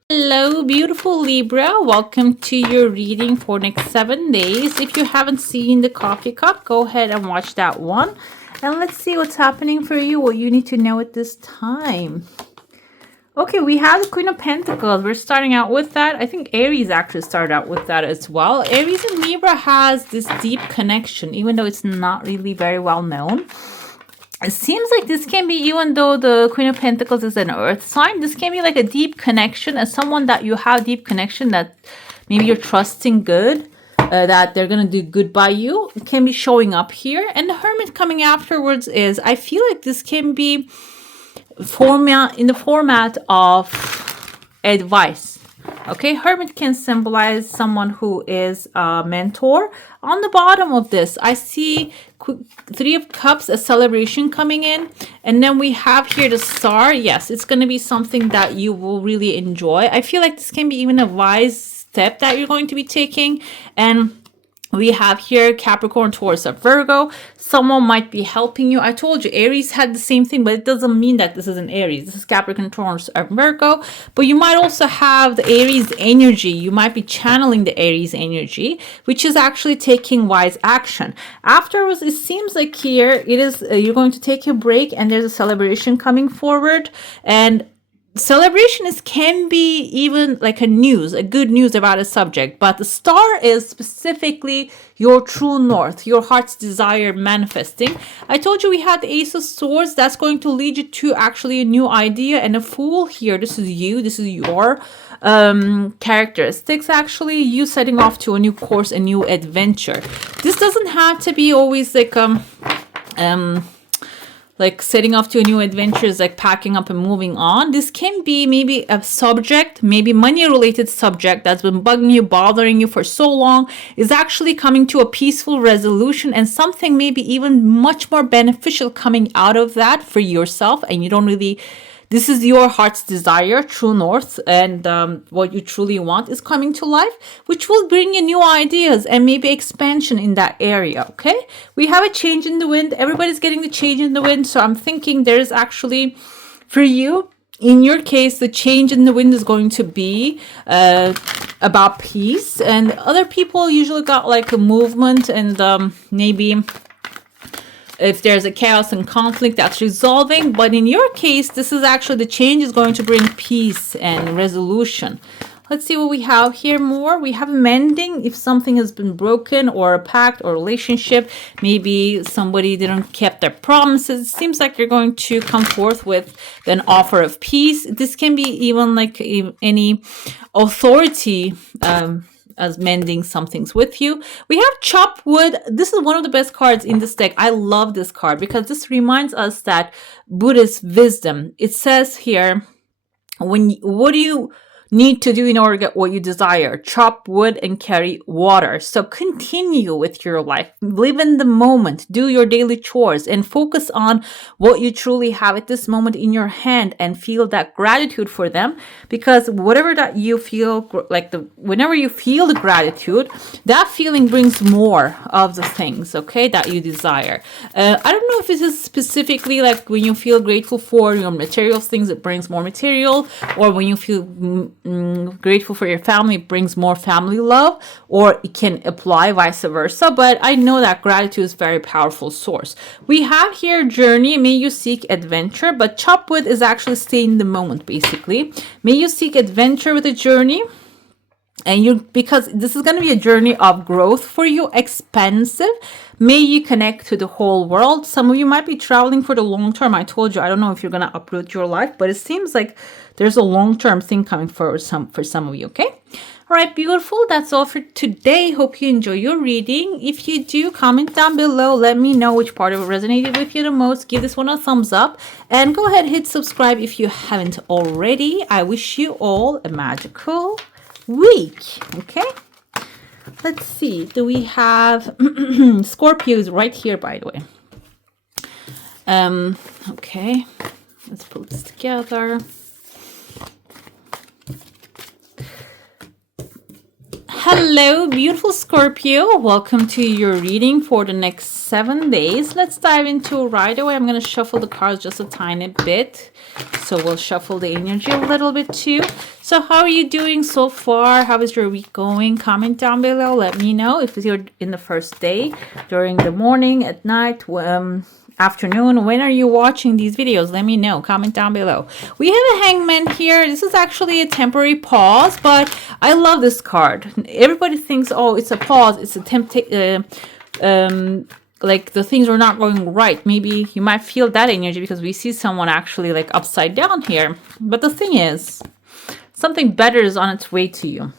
Hello, beautiful Libra. Welcome to your reading for next 7 days. If you haven't seen the coffee cup, go ahead and watch that one. And let's see what's happening for you, what you need to know at this time. Okay, we have the Queen of Pentacles. We're starting out with that. I think Aries actually started out with that as well. Aries and Libra has this deep connection, even though it's not really very well known. It seems like this can be, even though the Queen of Pentacles is an earth sign, this can be like a deep connection, as someone that you have deep connection, that maybe you're trusting good, that they're going to do good by you. It can be showing up here. And the Hermit coming afterwards is, I feel like this can be in the format of advice. Okay, Hermit can symbolize someone who is a mentor. On the bottom of this, I see 3 of Cups, a celebration coming in. And then we have here the Star. Yes, it's going to be something that you will really enjoy. I feel like this can be even a wise step that you're going to be taking. And we have here Capricorn, Taurus, or Virgo. Someone might be helping you. I told you Aries had the same thing, but it doesn't mean that this is an Aries. This is Capricorn, Taurus, or Virgo. But you might also have the Aries energy. You might be channeling the Aries energy, which is actually taking wise action. Afterwards, it seems like here it is you're going to take a break, and there's a celebration coming forward. And celebration can be even like a good news about a subject, but the Star is specifically your true north, your heart's desire manifesting. I told you we had the Ace of Swords. That's going to lead you to actually a new idea. And a Fool here, this is you, this is your characteristics, actually you setting off to a new course, a new adventure. This doesn't have to be always like setting off to a new adventure is like packing up and moving on. This can be maybe a subject, maybe money related subject that's been bugging you, bothering you for so long, is actually coming to a peaceful resolution, and something maybe even much more beneficial coming out of that for yourself. And you don't really, this is your heart's desire, true north, and what you truly want is coming to life, which will bring you new ideas and maybe expansion in that area, okay? We have a change in the wind. Everybody's getting the change in the wind. So I'm thinking there's actually, for you, in your case, the change in the wind is going to be about peace, and other people usually got like a movement, and maybe if there's a chaos and conflict that's resolving. But in your case, this is actually the change is going to bring peace and resolution. Let's see what we have here more. We have mending. If something has been broken, or a pact or relationship, maybe somebody didn't keep their promises. It seems like you're going to come forth with an offer of peace. This can be even like any authority as mending some things with you. We have chop wood. This is one of the best cards in this deck. I love this card because this reminds us that Buddhist wisdom. It says here, what do you need to do in order to get what you desire? Chop wood and carry water. So continue with your life. Live in the moment. Do your daily chores and focus on what you truly have at this moment in your hand, and feel that gratitude for them, because whatever that you feel, like whenever you feel the gratitude, that feeling brings more of the things, okay, that you desire. I don't know if this is specifically like when you feel grateful for your material things, it brings more material, or when you feel grateful for your family, it brings more family love, or it can apply vice versa. But I know that gratitude is a very powerful source. We have here journey. May you seek adventure, but chop wood is actually stay in the moment, basically. May you seek adventure with a journey. And because this is going to be a journey of growth for you, expansive. May you connect to the whole world. Some of you might be traveling for the long term. I told you, I don't know if you're going to uproot your life, but it seems like there's a long-term thing coming for some of you, okay? All right, beautiful. That's all for today. Hope you enjoy your reading. If you do, comment down below. Let me know which part of it resonated with you the most. Give this one a thumbs up. And go ahead, hit subscribe if you haven't already. I wish you all a magical week, okay? Let's see. Do we have Scorpio is right here, by the way. Okay. Let's put this together. Hello, beautiful Scorpio. Welcome to your reading for the next 7 days. Let's dive into it right away. I'm going to shuffle the cards just a tiny bit. So we'll shuffle the energy a little bit too. So how are you doing so far? How is your week going? Comment down below. Let me know if you're in the first day, during the morning, at night, afternoon. When are you watching these videos? Let me know. Comment down below. We have a hangman here. This is actually a temporary pause, but I love this card. Everybody thinks, oh, it's a pause. It's a like the things are not going right. Maybe you might feel that energy because we see someone actually like upside down here. But the thing is, something better is on its way to you.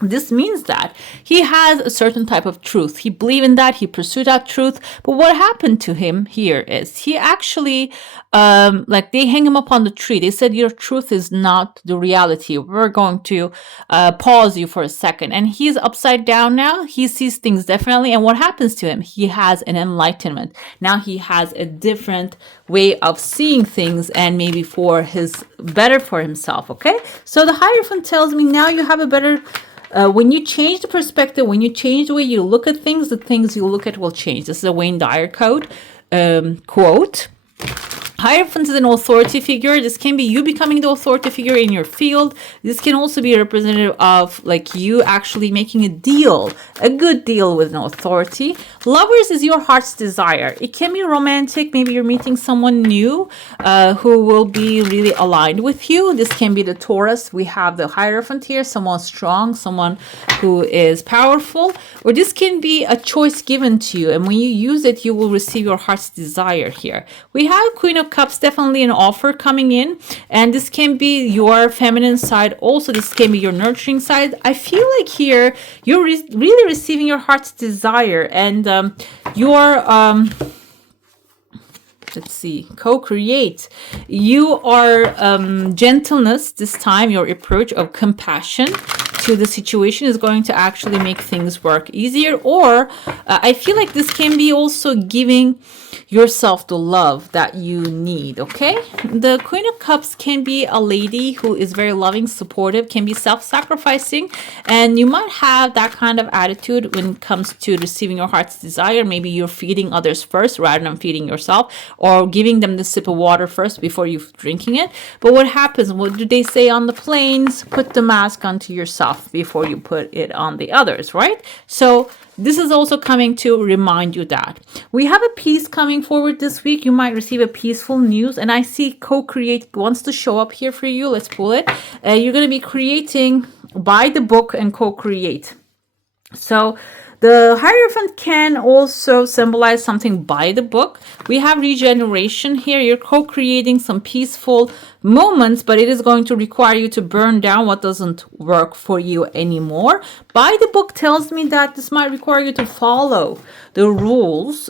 This means that he has a certain type of truth. He believed in that. He pursued that truth. But what happened to him here is he actually, like they hang him up on the tree. They said, your truth is not the reality. We're going to pause you for a second. And he's upside down now. He sees things differently. And what happens to him? He has an enlightenment. Now he has a different way of seeing things, and maybe for his better for himself. Okay. So the Hierophant tells me now you have a better when you change the perspective, when you change the way you look at things, the things you look at will change. This is a Wayne Dyer quote. Hierophant is an authority figure. This can be you becoming the authority figure in your field. This can also be a representative of like you actually making a deal, a good deal with an authority. Lovers is your heart's desire. It can be romantic. Maybe you're meeting someone new who will be really aligned with you. This can be the Taurus. We have the Hierophant here, someone strong, someone who is powerful. Or this can be a choice given to you, and when you use it, you will receive your heart's desire here. We have Queen of Cups, definitely an offer coming in, and this can be your feminine side. Also, this can be your nurturing side. I feel like here you're really receiving your heart's desire, and your let's see, co-create. You are gentleness this time. Your approach of compassion to the situation is going to actually make things work easier. Or I feel like this can be also giving yourself the love that you need, okay? The Queen of Cups can be a lady who is very loving, supportive, can be self-sacrificing, and you might have that kind of attitude when it comes to receiving your heart's desire. Maybe you're feeding others first rather than feeding yourself, or giving them the sip of water first before you drinking it. But what happens, what do they say on the planes? Put the mask onto yourself before you put it on the others, right? So this is also coming to remind you that we have a piece coming forward this week. You might receive a peaceful news, and I see co-create wants to show up here for you. Let's pull it. You're going to be creating by the book and co-create. So the Hierophant can also symbolize something by the book. We have regeneration here. You're co-creating some peaceful moments, but it is going to require you to burn down what doesn't work for you anymore. By the book tells me that this might require you to follow the rules,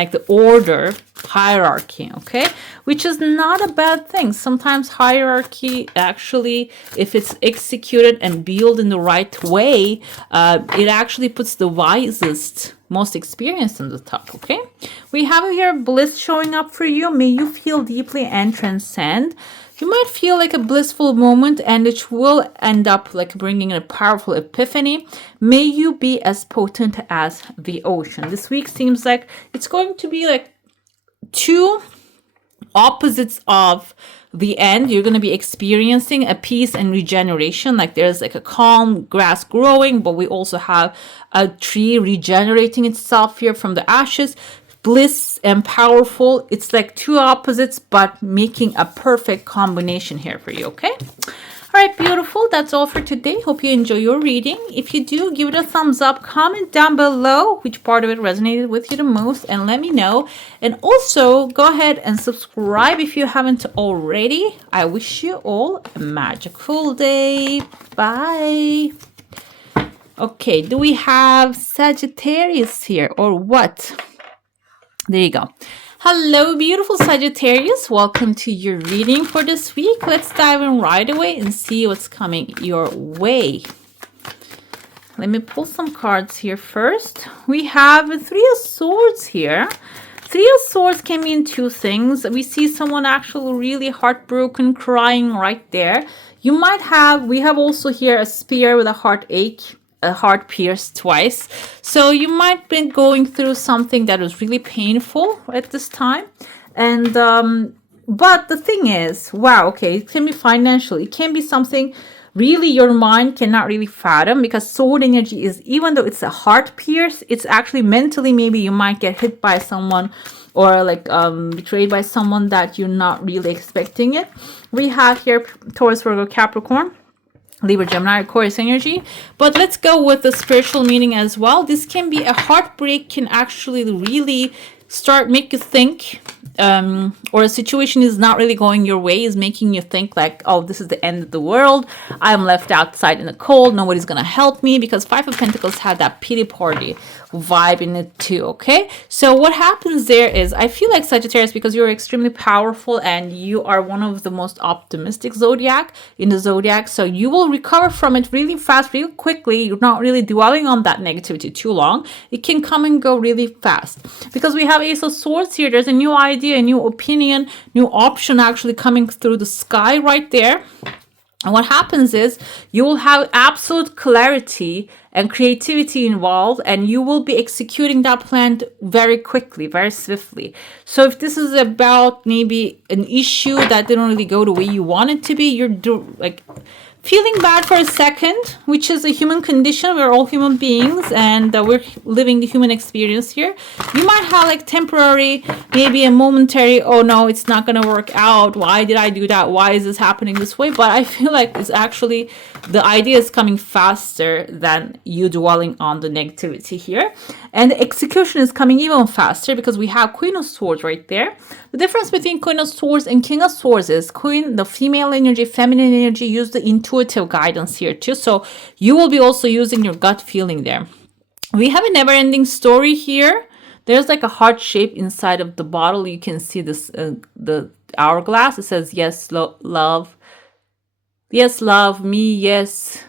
like the order, hierarchy, okay? Which is not a bad thing. Sometimes hierarchy actually, if it's executed and built in the right way, it actually puts the wisest, most experienced in the top, okay? We have here bliss showing up for you. May you feel deeply and transcend. You might feel like a blissful moment, and it will end up like bringing a powerful epiphany. May you be as potent as the ocean. This week seems like it's going to be like two opposites of the end. You're going to be experiencing a peace and regeneration. Like there's like a calm grass growing, but we also have a tree regenerating itself here from the ashes. Bliss and powerful. It's like two opposites, but making a perfect combination here for you, okay? All right, beautiful. That's all for today. Hope you enjoy your reading. If you do, give it a thumbs up. Comment down below which part of it resonated with you the most, and let me know. And also, go ahead and subscribe if you haven't already. I wish you all a magical day. Bye. Okay, do we have Sagittarius here or what? There you go. Hello, beautiful Sagittarius. Welcome to your reading for this week. Let's dive in right away and see what's coming your way. Let me pull some cards here first. We have a Three of Swords here. Three of Swords can mean two things. We see someone actually really heartbroken, crying right there. You might have, we have also here a spear with a heartache. A heart pierced twice. So you might be going through something that was really painful at this time. And but the thing is, wow, okay, it can be financial. It can be something really your mind cannot really fathom, because sword energy is, even though it's a heart pierce, it's actually mentally, maybe you might get hit by someone or like betrayed by someone that you're not really expecting it. We have here Taurus, Virgo, Capricorn, Libra, Gemini, Aquarius energy. But let's go with the spiritual meaning as well. This can be a heartbreak, can actually really make you think, or a situation is not really going your way, is making you think like, oh, this is the end of the world. I'm left outside in the cold. Nobody's going to help me, because Five of Pentacles had that pity party vibe in it too, okay? So what happens there is, I feel like Sagittarius, because you're extremely powerful and you are one of the most optimistic zodiac in the zodiac, so you will recover from it really fast, really quickly. You're not really dwelling on that negativity too long. It can come and go really fast, because we have Ace of Swords here. There's a new idea, a new opinion, new option actually coming through the sky right there. And what happens is you will have absolute clarity and creativity involved, and you will be executing that plan very quickly, very swiftly. So if this is about maybe an issue that didn't really go the way you want it to be, you're like feeling bad for a second, which is a human condition. We're all human beings, and we're living the human experience here. You might have like temporary, maybe a momentary, oh no, it's not going to work out. Why did I do that? Why is this happening this way? But I feel like it's actually, the idea is coming faster than you dwelling on the negativity here. And the execution is coming even faster, because we have Queen of Swords right there. The difference between Queen of Swords and King of Swords is Queen, the female energy, feminine energy, use the intuitive guidance here too. So you will be also using your gut feeling there. We have a never-ending story here. There's like a heart shape inside of the bottle. You can see this, the hourglass. It says, yes, love. Yes, love me. Yes.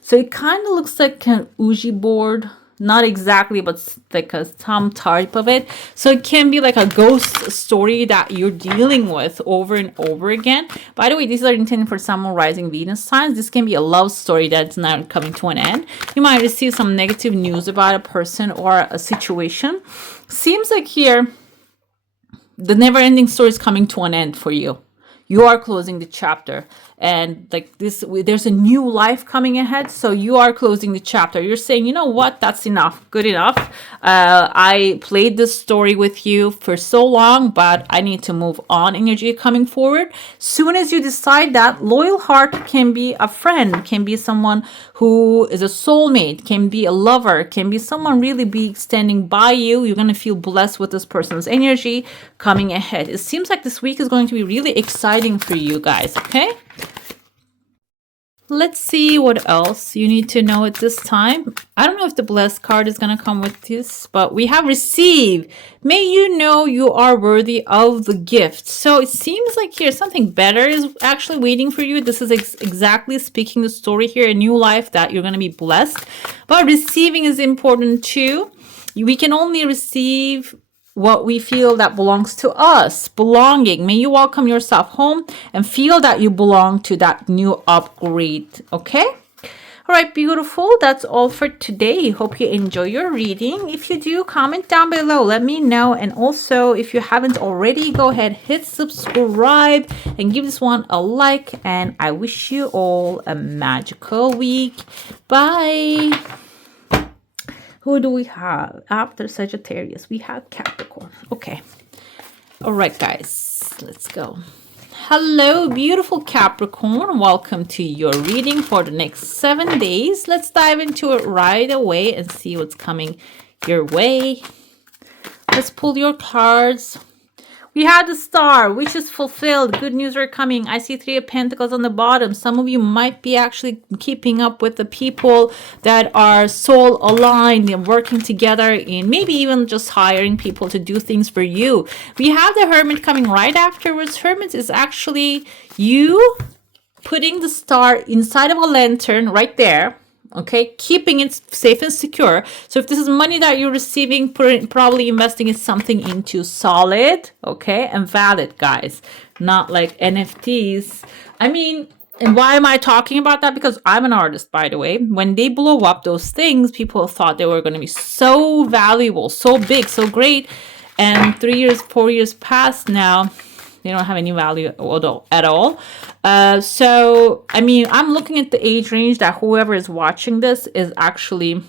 So it kind of looks like an Ouija board not exactly, but like some type of it. So it can be like a ghost story that you're dealing with over and over again. By the way, these are intended for Sun, Moon, Rising, Venus signs. This can be a love story that's not coming to an end. You might receive some negative news about a person or a situation. Seems like here, the never-ending story is coming to an end for you. You are closing the chapter, and like this, there's a new life coming ahead. So you are closing the chapter. You're saying, you know what, that's enough, good enough. I played this story with you for so long, but I need to move on. Energy coming forward. Soon as you decide that, loyal heart can be a friend, can be someone who is a soulmate, can be a lover, can be someone really be standing by you. You're going to feel blessed with this person's energy coming ahead. It seems like this week is going to be really exciting for you guys, okay? Let's see what else you need to know at this time. I don't know if the blessed card is going to come with this, but we have receive. May you know you are worthy of the gift. So it seems like here something better is actually waiting for you. This is exactly speaking the story here, a new life that you're going to be blessed. But receiving is important too. We can only receive what we feel that belongs to us. Belonging. May you welcome yourself home and feel that you belong to that new upgrade. Okay? All right, beautiful. That's all for today. Hope you enjoy your reading. If you do, comment down below. Let me know. And also, if you haven't already, go ahead, hit subscribe and give this one a like. And I wish you all a magical week. Bye. Who do we have after Sagittarius? We have Capricorn. Okay. All right, guys. Let's go. Hello, beautiful Capricorn. Welcome to your reading for the next 7 days. Let's dive into it right away and see what's coming your way. Let's pull your cards. We had the star, which is fulfilled. Good news are coming. I see 3 of Pentacles on the bottom. Some of you might be actually keeping up with the people that are soul aligned and working together, and maybe even just hiring people to do things for you. We have the Hermit coming right afterwards. Hermit is actually you putting the star inside of a lantern right there. Okay, keeping it safe and secure. So if this is money that you're receiving, probably investing in something into solid, okay, and valid, guys, not like NFTs. I mean, and why am I talking about that? Because I'm an artist, by the way. When they blow up those things, people thought they were going to be so valuable, so big, so great. And 3 years, 4 years past now, they don't have any value at all. So, I mean, I'm looking at the age range that whoever is watching this is actually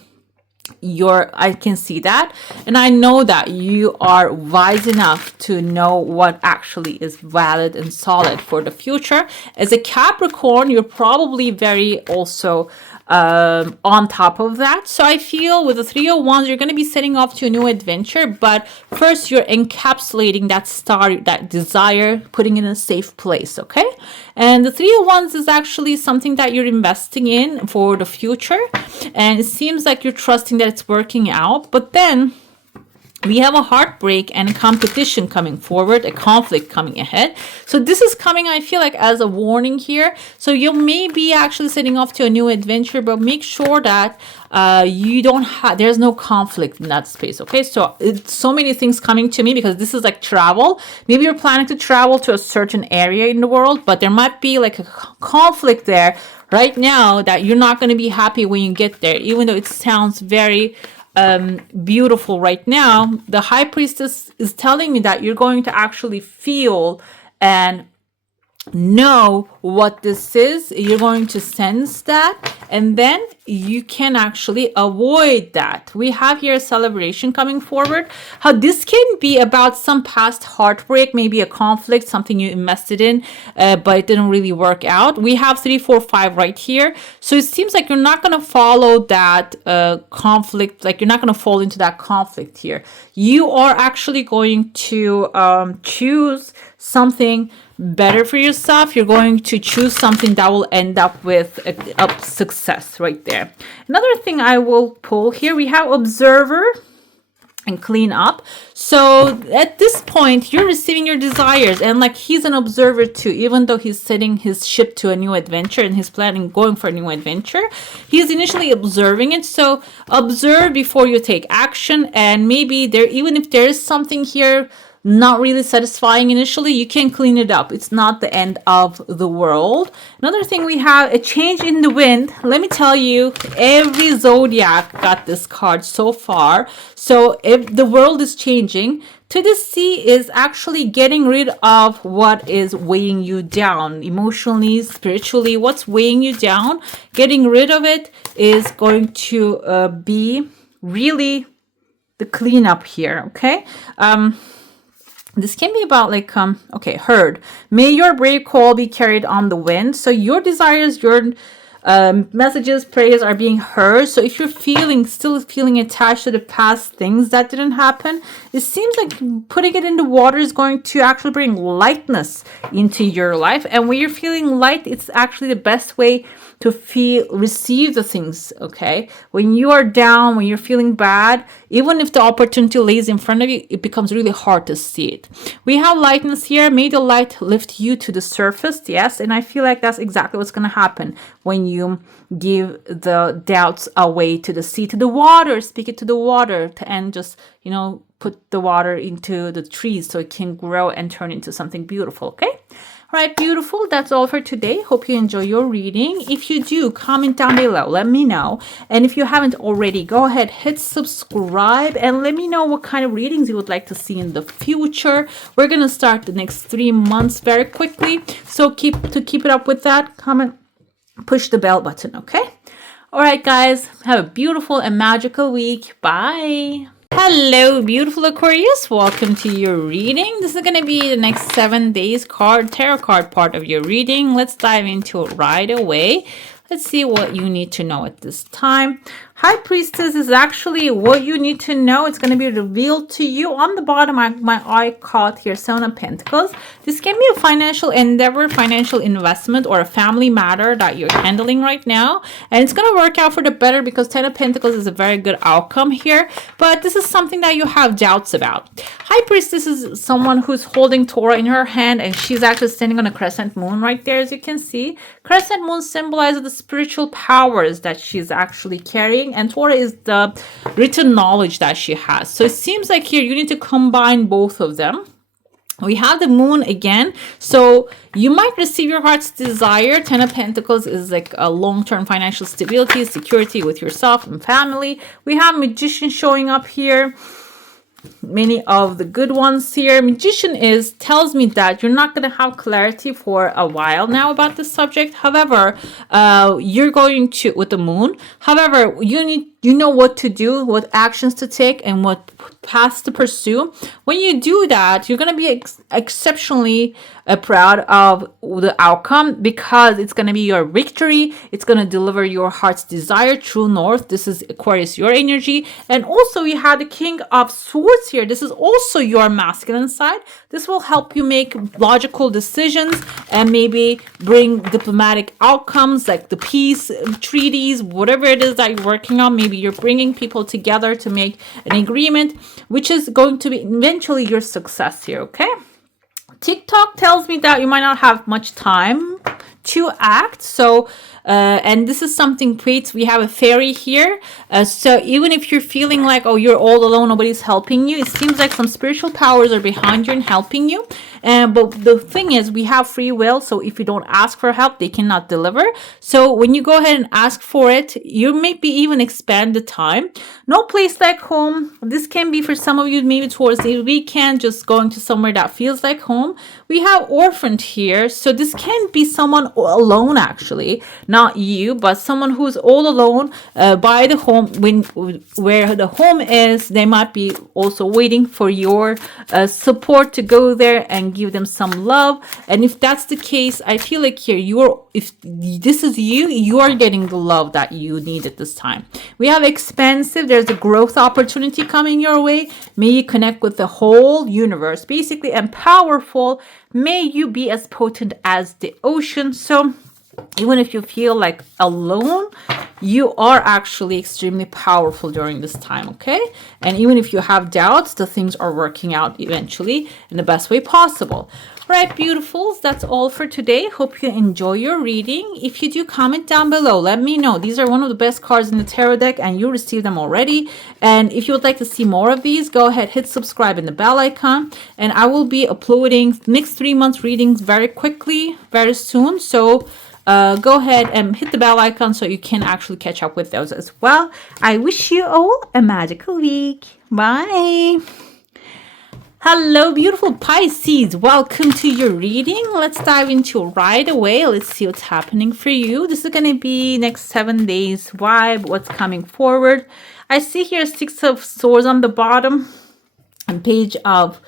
I can see that. And I know that you are wise enough to know what actually is valid and solid for the future. As a Capricorn, you're probably very also on top of that. So I feel with the 3 of Wands, you're going to be setting off to a new adventure. But first, you're encapsulating that star, that desire, putting it in a safe place, okay? And the 3 of Wands is actually something that you're investing in for the future. And it seems like you're trusting that it's working out. But then we have a heartbreak and a competition coming forward, a conflict coming ahead. So this is coming, I feel like, as a warning here. So you may be actually setting off to a new adventure, but make sure that you don't have, there's no conflict in that space, okay? So it's so many things coming to me because this is like travel. Maybe you're planning to travel to a certain area in the world, but there might be like a conflict there right now that you're not going to be happy when you get there, even though it sounds very beautiful right now. The High Priestess is telling me that you're going to actually feel and know what this is. You're going to sense that, and then you can actually avoid that. We have here a celebration coming forward. How this can be about some past heartbreak, maybe a conflict, something you invested in, but it didn't really work out. We have 3, 4, 5 right here. So it seems like you're not going to follow that conflict, like you're not going to fall into that conflict here. You are actually going to choose something better for yourself. You're going to choose something that will end up with a success right there. Another thing I will pull here, we have Observer and clean up. So at this point, you're receiving your desires, and like he's an observer too. Even though he's setting his ship to a new adventure and he's planning going for a new adventure, he's initially observing it. So observe before you take action, and maybe there, even if there is something here not really satisfying initially, you can clean it up. It's not the end of the world. Another thing, we have a change in the wind. Let me tell you, every zodiac got this card so far. So if the world is changing, to the sea is actually getting rid of what is weighing you down emotionally, spiritually. What's weighing you down, getting rid of it is going to be really the cleanup here. Okay. This can be about like, okay, heard. May your brave call be carried on the wind. So your desires, your messages, prayers are being heard. So if you're still feeling attached to the past things that didn't happen, it seems like putting it in the water is going to actually bring lightness into your life. And when you're feeling light, it's actually the best way to receive the things. Okay, when you are down, when you're feeling bad, even if the opportunity lays in front of you, it becomes really hard to see it. We have lightness here. May the light lift you to the surface. Yes, and I feel like that's exactly what's going to happen when you give the doubts away to the sea, to the water. Speak it to the water, and just put the water into the trees so it can grow and turn into something beautiful. Okay. Right, beautiful. That's all for today. Hope you enjoy your reading. If you do, comment down below. Let me know. And if you haven't already, go ahead, hit subscribe, and let me know what kind of readings you would like to see in the future. We're going to start the next 3 months very quickly. So keep it up with that. Comment, push the bell button, okay? All right, guys. Have a beautiful and magical week. Bye. Hello, beautiful Aquarius. Welcome to your reading. This is going to be the next 7 days tarot card part of your reading. Let's dive into it right away. Let's see what you need to know at this time. High Priestess is actually what you need to know. It's going to be revealed to you. On the bottom, my eye caught here, Seven of Pentacles. This can be a financial endeavor, financial investment, or a family matter that you're handling right now. And it's going to work out for the better because Ten of Pentacles is a very good outcome here. But this is something that you have doubts about. High Priestess is someone who's holding Torah in her hand, and she's actually standing on a crescent moon right there, as you can see. Crescent moon symbolizes the spiritual powers that she's actually carrying, and Torah is the written knowledge that she has. So it seems like here you need to combine both of them. We have the moon again, so you might receive your heart's desire. Ten of Pentacles is like a long-term financial stability, security with yourself and family. We have Magician showing up here. Many of the good ones here. Magician tells me that you're not going to have clarity for a while now about the subject. However, you're going to, with the moon, however, you know what to do, what actions to take, and what paths to pursue. When you do that, you're going to be exceptionally proud of the outcome, because it's going to be your victory. It's going to deliver your heart's desire, true north. This is Aquarius, your energy. And also we have the King of Swords here. This is also your masculine side. This will help you make logical decisions and maybe bring diplomatic outcomes like the peace treaties, whatever it is that you're working on. Maybe you're bringing people together to make an agreement, which is going to be eventually your success here, okay? TikTok tells me that you might not have much time to act. So, and this is something great. We have a fairy here. So even if you're feeling like, oh, you're all alone, nobody's helping you, it seems like some spiritual powers are behind you and helping you. But the thing is, we have free will. So if you don't ask for help, they cannot deliver. So when you go ahead and ask for it, you maybe even expand the time. No place like home. This can be for some of you, maybe towards the weekend, just going to somewhere that feels like home. We have orphaned here. So this can be someone alone, actually, not you, but someone who's all alone by the home. Where the home is, they might be also waiting for your support to go there and give them some love. And if that's the case, I feel like here if this is you are getting the love that you need at this time. We have expansive. There's a growth opportunity coming your way. May you connect with the whole universe, basically, and powerful. May you be as potent as the ocean. So Even if you feel like alone, you are actually extremely powerful during this time, okay? And even if you have doubts, the things are working out eventually in the best way possible. All right, beautifuls, that's all for today. Hope you enjoy your reading. If you do, comment down below. Let me know. These are one of the best cards in the tarot deck, and you received them already. And if you would like to see more of these, go ahead, hit subscribe and the bell icon. And I will be uploading next 3 months readings very quickly, very soon. So go ahead and hit the bell icon so you can actually catch up with those as well. I wish you all a magical week. Bye. Hello, beautiful Pisces. Welcome to your reading. Let's dive into it right away. Let's see what's happening for you. This is going to be next 7 days vibe, what's coming forward. I see here 6 of Swords on the bottom and Page of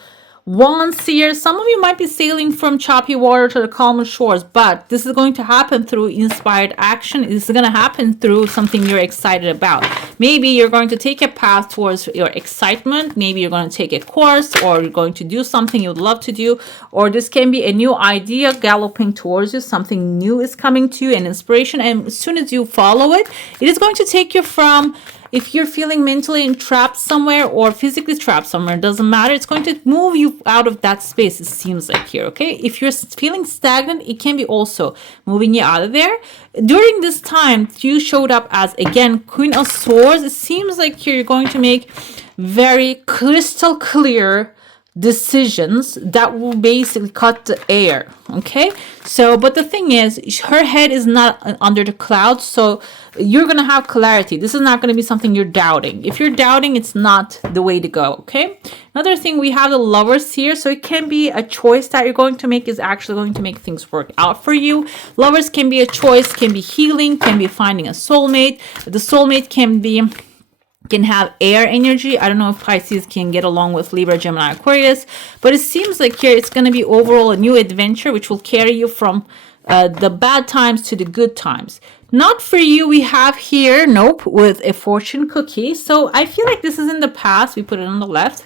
Wands here. Some of you might be sailing from choppy water to the calmer shores, but this is going to happen through inspired action. This is going to happen through something you're excited about. Maybe you're going to take a path towards your excitement. Maybe you're going to take a course, or you're going to do something you would love to do, or this can be a new idea galloping towards you. Something new is coming to you, an inspiration, and as soon as you follow it, it is going to take you from, if you're feeling mentally trapped somewhere or physically trapped somewhere, it doesn't matter. It's going to move you out of that space, it seems like here, okay? If you're feeling stagnant, it can be also moving you out of there. During this time, you showed up as, again, Queen of Swords. It seems like you're going to make very crystal clear decisions that will basically cut the air, okay? So, but the thing is, her head is not under the clouds, so you're gonna have clarity. This is not gonna be something you're doubting. If you're doubting, it's not the way to go, okay? Another thing, we have the Lovers here, so it can be a choice that you're going to make is actually going to make things work out for you. Lovers can be a choice, can be healing, can be finding a soulmate. The soulmate can have air energy. I don't know if Pisces can get along with Libra, Gemini, Aquarius, but it seems like here it's going to be overall a new adventure which will carry you from the bad times to the good times. Not for you, we have here, nope, with a fortune cookie. So I feel like this is in the past. We put it on the left.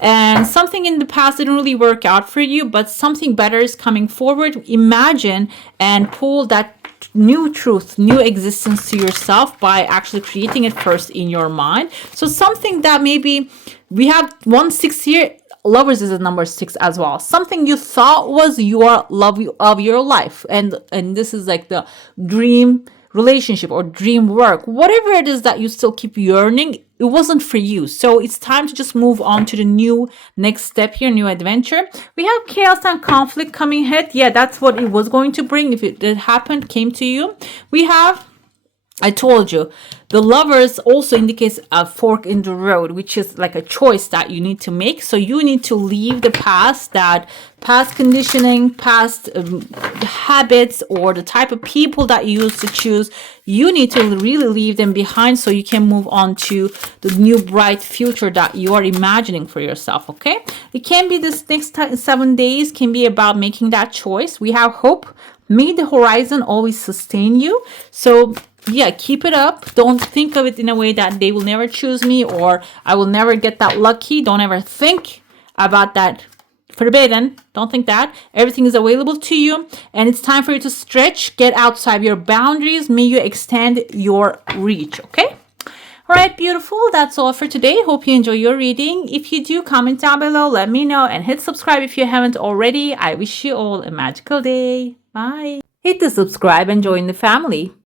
And something in the past didn't really work out for you, but something better is coming forward. Imagine and pull that new truth, new existence to yourself by actually creating it first in your mind. So something that maybe we have 1-6 here. Lovers is a number 6 as well. Something you thought was your love of your life, and this is like the dream relationship or dream work, whatever it is that you still keep yearning, it wasn't for you. So it's time to just move on to the new next step here, new adventure. We have chaos and conflict coming ahead. Yeah, that's what it was going to bring if it happened, came to you. We have, I told you, the Lovers also indicates a fork in the road, which is like a choice that you need to make. So you need to leave the past, that past conditioning, past habits, or the type of people that you used to choose. You need to really leave them behind so you can move on to the new bright future that you are imagining for yourself, okay? It can be this next 7 days, can be about making that choice. We have hope. May the horizon always sustain you. So yeah, keep it up. Don't think of it in a way that they will never choose me or I will never get that lucky. Don't ever think about that. Forbidden. Don't think that. Everything is available to you, and it's time for you to stretch, get outside your boundaries. May you extend your reach, okay? All right, beautiful. That's all for today. Hope you enjoy your reading. If you do, comment down below, let me know, and hit subscribe if you haven't already. I wish you all a magical day. Bye. Hit the subscribe and join the family.